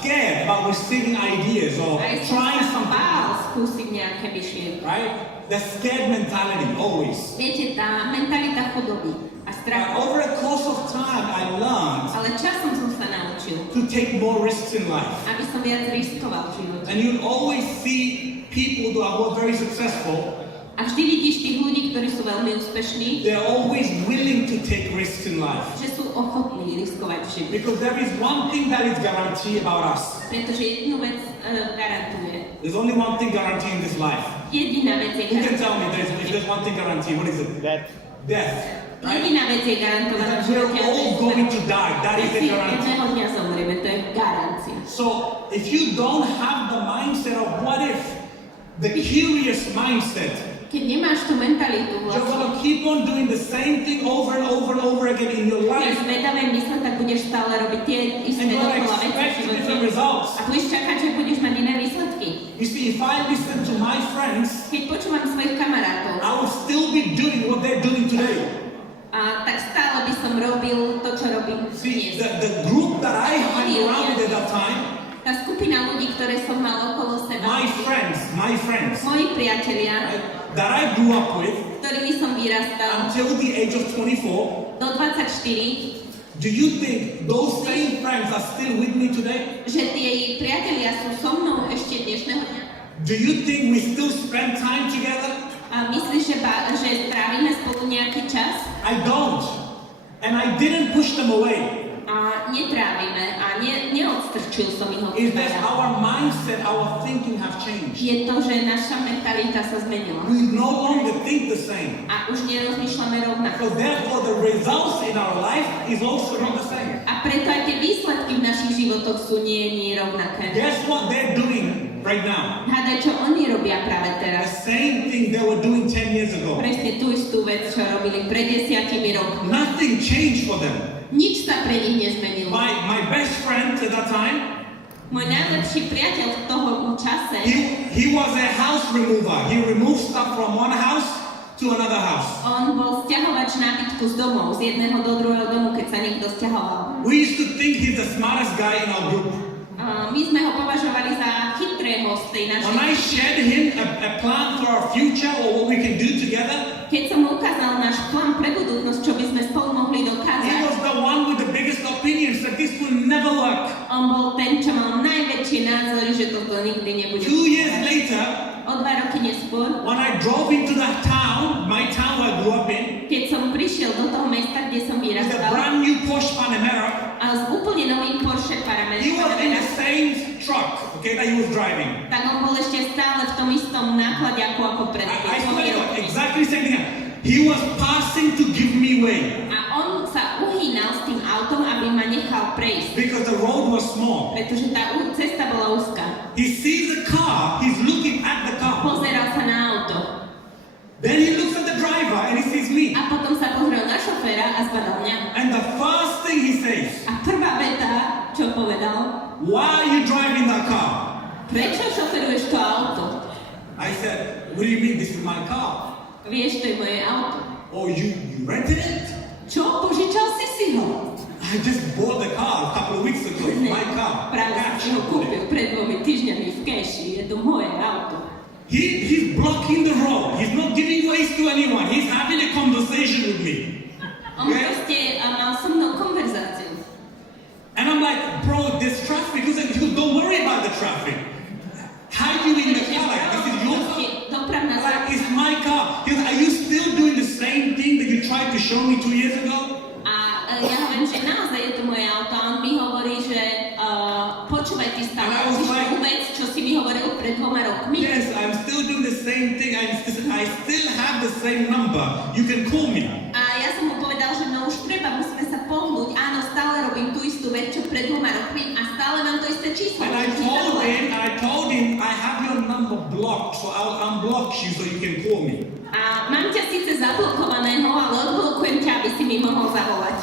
scared about receiving ideas or Aj som trying sa something. bál skúsiť nejaké myšlienky. Right? The scared mentality, always. Viete, tá mentalita chudoby a But strachu. over the course of time, I learned Ale časom som sa naučil, to take more risks in life. aby som viac riskoval v živote. And you'll always see people who are very successful. A vždy vidíš tých ľudí, ktorí sú veľmi úspešní, They're always willing to take risks in life. že sú ochotní riskovať v živote. Because there is one thing that is guaranteed about us. Pretože jednu vec garantuje. There's only one thing guaranteed in this life. Jediná vec je Who can tell me garantovaná. if there's one thing guaranteed? What is it? Death. Death. Right? Jediná vec je garantovaná v That we're živote. a to je all going to smrť. die. That is the Všetci guarantee. jedného dňa zomrieme, to je garancia. So if you don't have the mindset of what if, the curious mindset, Keď nemáš tú mentalitu you're vlastne, gonna keep on doing the same thing over and over and over again in your keď life, zvedavé mysle, tak budeš stále robiť tie isté and you're gonna dokola veci v expect živote. different results. A budeš čakať, že budeš mať iné výsledky. You see, if I listen to my friends, Keď počúvam svojich kamarátov, I will still be doing what they're doing today. tak stále by som robil to, čo robím See, dnes. the group that I hung around with at that time, Tá skupina ľudí, ktoré som mal okolo seba, my friends, moji priatelia, right, that I grew up with ktorými som vyrastal until the age of 24, do 24, do you think those same friends are still with me today? že tie priatelia sú so mnou ešte dnešného dňa. Do you think we still spend time together? A myslíš, že strávime spolu nejaký čas? I don't. And I didn't push them away. A netrávime a neodstrčil som ich od It's that seba. our mindset, our thinking have changed. Je to, že naša mentalita sa zmenila. We no longer think the same. A už nerozmýšľame rovnako. So therefore the results in our life is also not the same. A preto aj tie výsledky v našich životoch sú nie rovnaké. Guess what they're doing right now? Hádaj, čo oni robia práve The teraz. same thing they were doing 10 years ago. Presne tú istú vec, čo robili pred 10 rokmi. Nothing changed for them. Nič sa pre nich nezmenilo. My best friend at that time, Môj najlepší priateľ v toho čase, he was a house remover. He removed stuff from one house to another house. on bol sťahovač nábytku z domov, z jedného do druhého domu, keď sa niekto sťahoval. We used to think he's the smartest guy in our group. My sme ho považovali za chytrého z tej When I našej. shared him a plan for our future or what we can do together, Keď som mu ukázal náš plán pre budúcnosť, čo by sme spolu mohli he dokázať, was the one with the biggest opinions that this will never work. on bol ten, čo mal najväčšie názory, že toto nikdy nebude. 2 years later, O 2 roky neskôr, when I drove into that town, my town where I grew up in, keď som prišiel do toho mesta, kde som with a vyrastal, brand new Porsche Panamera, a s úplne novým Porsche he was in the Panamera, same truck, okay, that he was driving. tak on bol ešte stále v tom istom nákladiaku ako pred I 5 swear, rokmi. exactly the same thing. He was passing to give me way A on sa uhýnal s tým autom, aby ma nechal prejsť, because the road was small. pretože tá cesta bola úzka. He sees the car, he's looking at the car. Pozeral sa na auto. Then he looks at the driver and he sees me. A potom sa pozrel na šoféra a zbadal mňa. And the first thing he says, A prvá veta, čo povedal, why are you driving that car? prečo šoferuješ to auto? I said, what do you mean? This is my car. Vieš, to je moje auto. Oh, you rented it? Čo? Požičal si ho? I just bought the car a couple of weeks ago. It's my car. Práve Cash. si ho kúpil pred 2 týždňami v keši. Je to moje auto. He's blocking the road. He's not giving ways to anyone. He's having a conversation with me. On proste mal so mnou konverzáciu. And I'm like, bro, there's traffic. He said, don't worry about the traffic. Hide you in the car like this is your car. Dopravná Like, it's my car. He goes, are you still doing the same thing that you tried to show me 2 years ago? A ja hovorím, že naozaj je to moje auto. A on mi hovorí, že počúvaj, ty stále And I was robíš like- tú vec, čo si mi hovoril pred 2 rokmi. Yes, I'm still doing the same thing. I still have the same a number. You can call me. A ja som mu povedal, že no už treba, musíme sa pohnúť. Áno, stále robím tú istú vec, čo pred 2 rokmi a stále mám to isté číslo. And I told him, I have your number blocked, so I'll unblock you so you can call me. A mám ťa síce zablokovaného, ale odblokujem ťa, aby si mi mohol zavolať.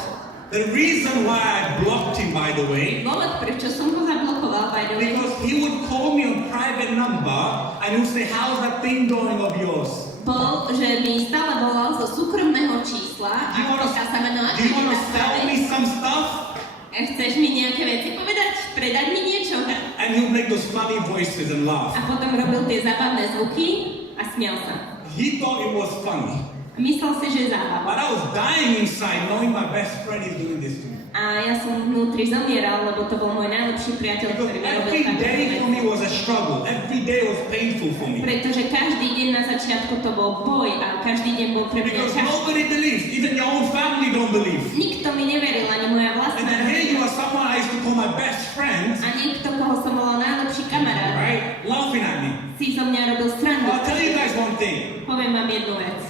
The reason why I blocked him, by the way, Dôvod, prečo som ho zablokoval, by the way, because he would call me on private number and he would say, how's that thing going of yours? bol, že mi stále volal zo súkromného čísla a pokiaľ sa menovala Do you want to sell me some stuff? Chceš mi nejaké veci povedať? Predať mi niečo? And he'll make those funny voices and laugh. A potom robil tie zábavné zvuky a smial sa. He thought it was funny. Myslel si, že je zábava. But I was dying inside knowing my best friend is doing this to me. A ja som vnútri zomieral, lebo to bol môj najlepší priateľ, Because ktorý mi robil every také day for veci. me was a struggle. Every day was painful for me. Pretože každý deň na začiatku to bol boj a každý deň bol pre mňa Because ťažký. nobody believes. Even your own family don't believe. Nikto mi neveril, ani moja And vlastná then here you rodina. are someone I used to call my best friend, A niekto, koho som volal najlepší kamarát, right? Laughing at me. si zo mňa robil srandu. I'll tell you guys one thing. Poviem vám jednu vec.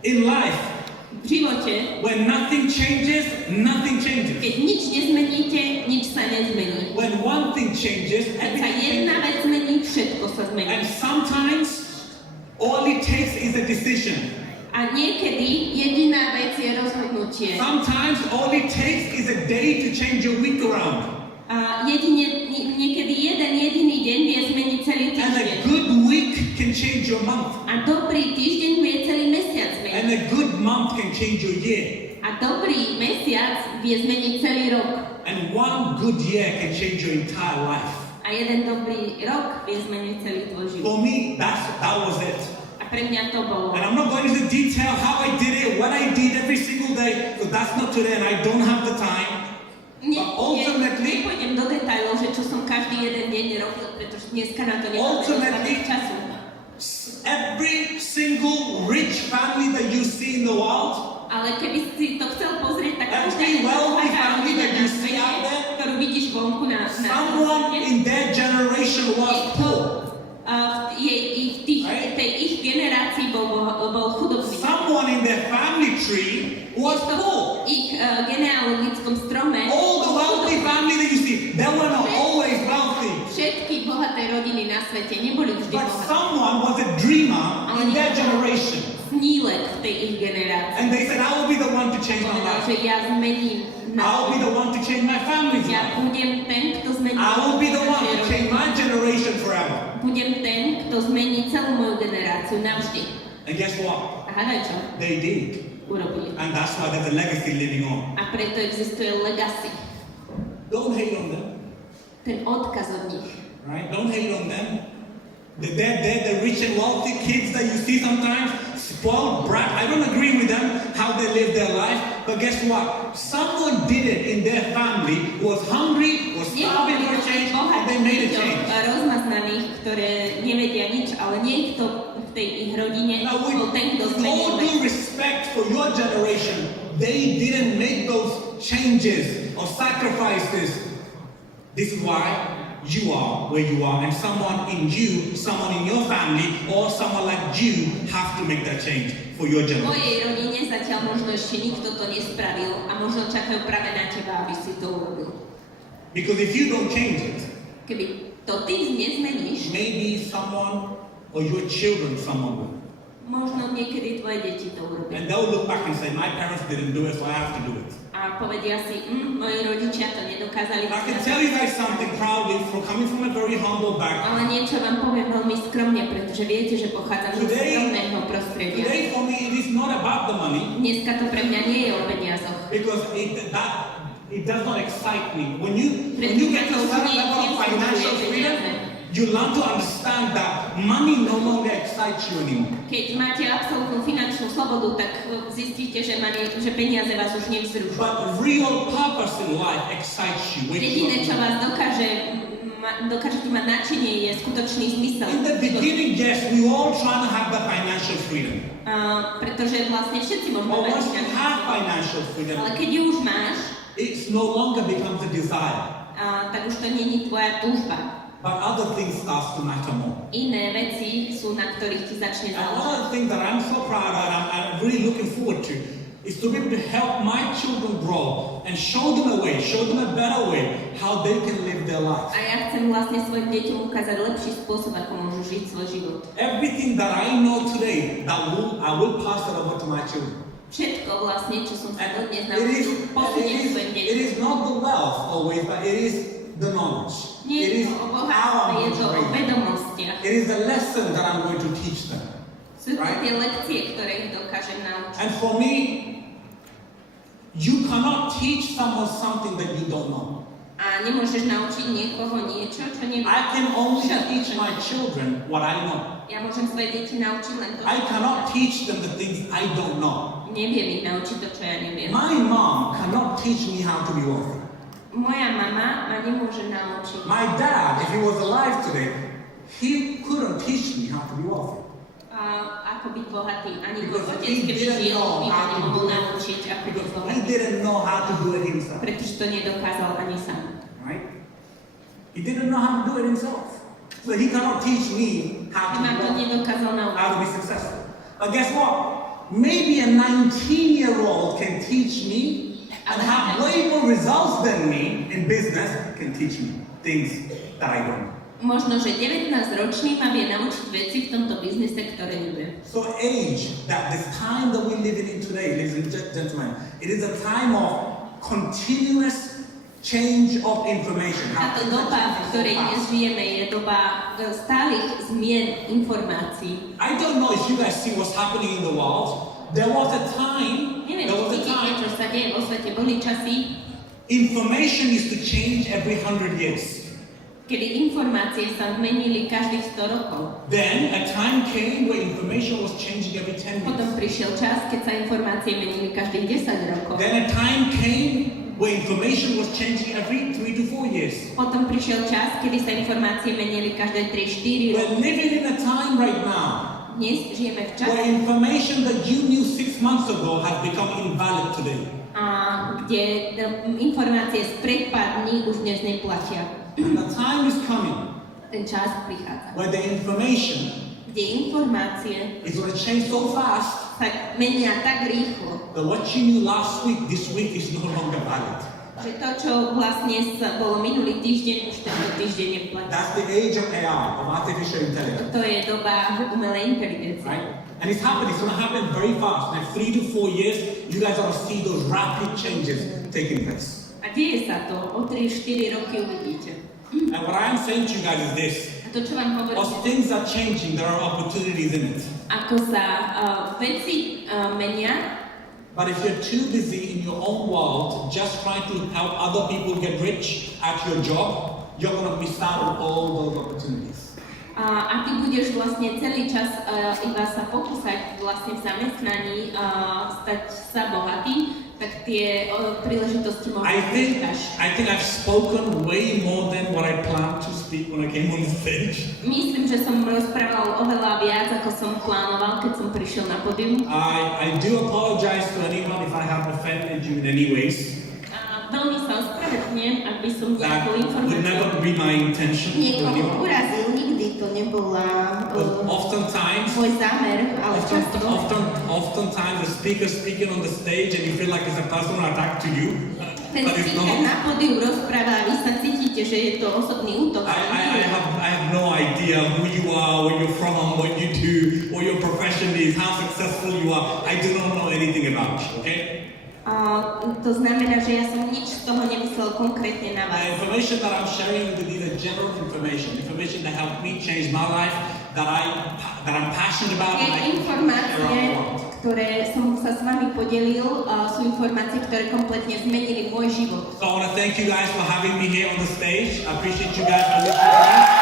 In life, V živote, when nothing changes, nothing changes. keď nič nezmeníte, nič sa nezmení. When one thing changes, Keď sa everything jedna changes. vec zmení, všetko sa zmení. And sometimes, all it takes is a decision. A niekedy jediná vec je rozhodnutie. Sometimes, all it takes is a day to change your week around. A niekedy jeden jediný deň vie zmeniť celý And a týždeň. good week can change your month. A dobrý týždeň vie celý mesiac zmeniť. And a good month can change your year. A dobrý mesiac vie zmeniť celý rok. And one good year can change your entire life. A jeden dobrý rok vie zmeniť celý tvoj život. For me, that was it. A pre mňa to bolo. And I'm not going into detail how I did it, what I did every single day, because that's not today and I don't have the time. Nepôjdem do detailov, že čo som každý jeden deň robil, pretože dneska na to nemáme dostatok času. Every single rich family that you see in the world, Ale keby si to chcel pozrieť, tak every wealthy family that you see out there, ktorú vidíš vonku na someone in their generation was poor. v tej ich generácii bol chudobný. Someone in their family tree was poor. Ich genealogickom strome All the wealthy family that you see, they were not always wealthy. všetky bohaté rodiny na svete neboli vždy But bohaté. someone was a dreamer in their generation. Snílek v tej ich generácii. And they said, I will be the one to change my Povedal, life. že ja zmením I'll be the one to change my family's Ja life. budem ten, kto zmení I will be the one to naše change rodiny. my generation forever. Budem ten, kto zmení celú moju generáciu navždy. And guess what? A hádaj čo? They did. Urobili. And that's why there's a legacy living on. A preto existuje legacy. Don't hate on them, Ten odkaz od nich. right? Don't hate on them. They're the rich and wealthy kids that you see sometimes, spoiled brat. I don't agree with them, how they live their life. But guess what? Someone did it in their family, who was hungry, was starving for change, and they made a change. Rozmaznaných, ktoré nevedia nič, ale niekto v tej ich rodine Now, bol ten, kto with zmenil all vec. due respect for your generation, they didn't make those changes or sacrifices. This is why you are where you are, and someone in you, someone in your family, or someone like you have to make that change for your V generation. mojej rodine zatiaľ možno ešte nikto to nespravil a možno čakajú práve na teba, aby si to urobil. Because if you don't change it, Keby to ty nezmeníš, maybe someone or your children, someone will. možno niekedy tvoje deti to urobia. And they'll look back and say, my parents didn't do it, so I have to do it. A povedia si, moji rodičia to nedokázali. I can tell you guys something proudly, from coming from a very humble background. Ale niečo vám poviem veľmi skromne, pretože viete, že pochádzam zo skromného prostredia. Today for me, it is not about the money, Dneska to pre mňa nie je o peniazoch. because it does not excite me. When you get to a certain level of financial freedom, you learn to understand that money no longer excites you anymore. Keď máte absolútnu finančnú slobodu, tak zistíte, že peniaze vás už nevzrušujú. But real purpose in life excites you. Jediné, čo vás dokážete mať nadšenie, je skutočný zmysel. In the beginning, yes, we all trying to have the financial freedom. Pretože vlastne všetci môžeme But mať once you finančnú have slobodu. financial freedom, Ale keď ju už máš, it no longer becomes a desire. tak už to nie je tvoja túžba. but other things start to matter more. Iné veci sú, na ktorých ti začne And one záležať. of the things that I'm so proud of and I'm really looking forward to is to be able to help my children grow and show them a way, show them a better way, how they can live their life. A ja chcem vlastne svojim deťom ukázať lepší spôsob, ako môžu žiť svoj život. Everything that I know today, I will pass it over to my children. Všetko vlastne, čo som sa dodnes It naučil, posuniem svojim it deťom. is not the wealth always, but it is the knowledge. Nie It je is to o how bohatstve, I'm je going to to o raise them. vedomostiach. It is the lesson that I'm going to teach them. Sú to tie lekcie, ktoré ich dokážem naučiť. And for me, you cannot teach someone something that you don't know. A nemôžeš naučiť niekoho niečo, čo nevieš. I can only teach my children what I know. Ja môžem svoje deti naučiť len to, I cannot teach them the things I don't know. neviem ich naučiť to, čo ja neviem. My mom cannot teach me how to be wealthy. Moja mama ma nemôže naučiť. My dad, if he was alive today, he couldn't teach me how to be wealthy. Ako byť bohatý. Ani Because môj otec, he keby didn't žil, know by ma how to nemohol do it. naučiť, ako byť Because he bohatý. didn't know how to do it himself. Pretože to nedokázal ani sám. Right? He didn't know how to do it himself. So he cannot teach me how Ty to ma to be wealthy, nedokázal naučiť. how to be successful. But guess what? Maybe a 19-year-old can teach me and have way more results than me in business can teach me things that I don't know. Možno, že 19-ročný ma vie naučiť veci v tomto biznise, ktoré neviem. So age, that this time that we live in today, ladies and gentlemen, it is a time of continuous change of information. Táto doba, v ktorej dnes žijeme, je doba stálych zmien informácií. I don't know if you guys see what's happening in the world. There was a time, Neviem, či vidíte, čo sa deje vo svete. Boli časy, information used to change every 100 years. kedy informácie sa menili každých 100 rokov. Then a time came where information was changing every 10 Potom years. prišiel čas, keď sa informácie menili každých 10 rokov. Then a time came where information was changing every 3 to 4 years. Potom prišiel čas, kedy sa informácie menili každé 3-4 roky. We're living in a time right now Dnes žijeme v where čase, information that you knew 6 months ago has become invalid today. kde informácie z pred pár dní už dnes neplatia. And the time is coming Ten čas prichádza, where the information kde informácie is going to change so fast sa menia tak rýchlo, that what you knew last week, this week is no longer valid. že to, čo vlastne bolo minulý týždeň, už tento týždeň neplatí. That's the age of AI, of artificial intelligence. To je doba umelej inteligencie. Right? And it's happening, it's going to happen very fast. Next 3 to 4 years, you guys are going to see those rapid changes taking place. A deje sa to, o 3-4 roky uvidíte. And what I'm saying to you guys is this. A to, čo vám hovorím, As things are changing, there are opportunities in it. ako sa veci menia, But if you're too busy in your own world, just trying to help other people get rich at your job, you're going to miss out on all those opportunities. a ty budeš vlastne celý čas iba sa pokúsať vlastne v zamestnaní stať sa bohatý, tak tie príležitosti možno vyčkáš. I think I've spoken way more than what I planned to speak when I came on the stage. Myslím, že som rozprával oveľa viac, ako som plánoval, keď som prišiel na pódium. I do apologize to anyone if I have offended you in any ways. Veľmi sa ospravedlňujem, ak by som That nejakú would informáciu never be my intention to niekoho anyone. urazil, nikdy to nebola But oftentimes, môj zámer, ale často oftentimes the speaker speaking on the stage and you feel like it's a personal attack to you. ten But it's speaker not. na pódiu rozpráva a vy sa cítite, že je to osobný útok. I have no idea who you are, where you're from, what you do, what your profession is, how successful you are. I do not know anything about you, okay? To znamená, že ja som nič z toho nemyslel konkrétne na The vás. information that I'm sharing with you is general information that helped me change my life, that I'm passionate about. Tie and I can share informácie, around the world. ktoré som sa s vami podelil, sú informácie, ktoré kompletne zmenili môj život. So I want to thank you guys for having me here on the stage. I appreciate you guys for listening.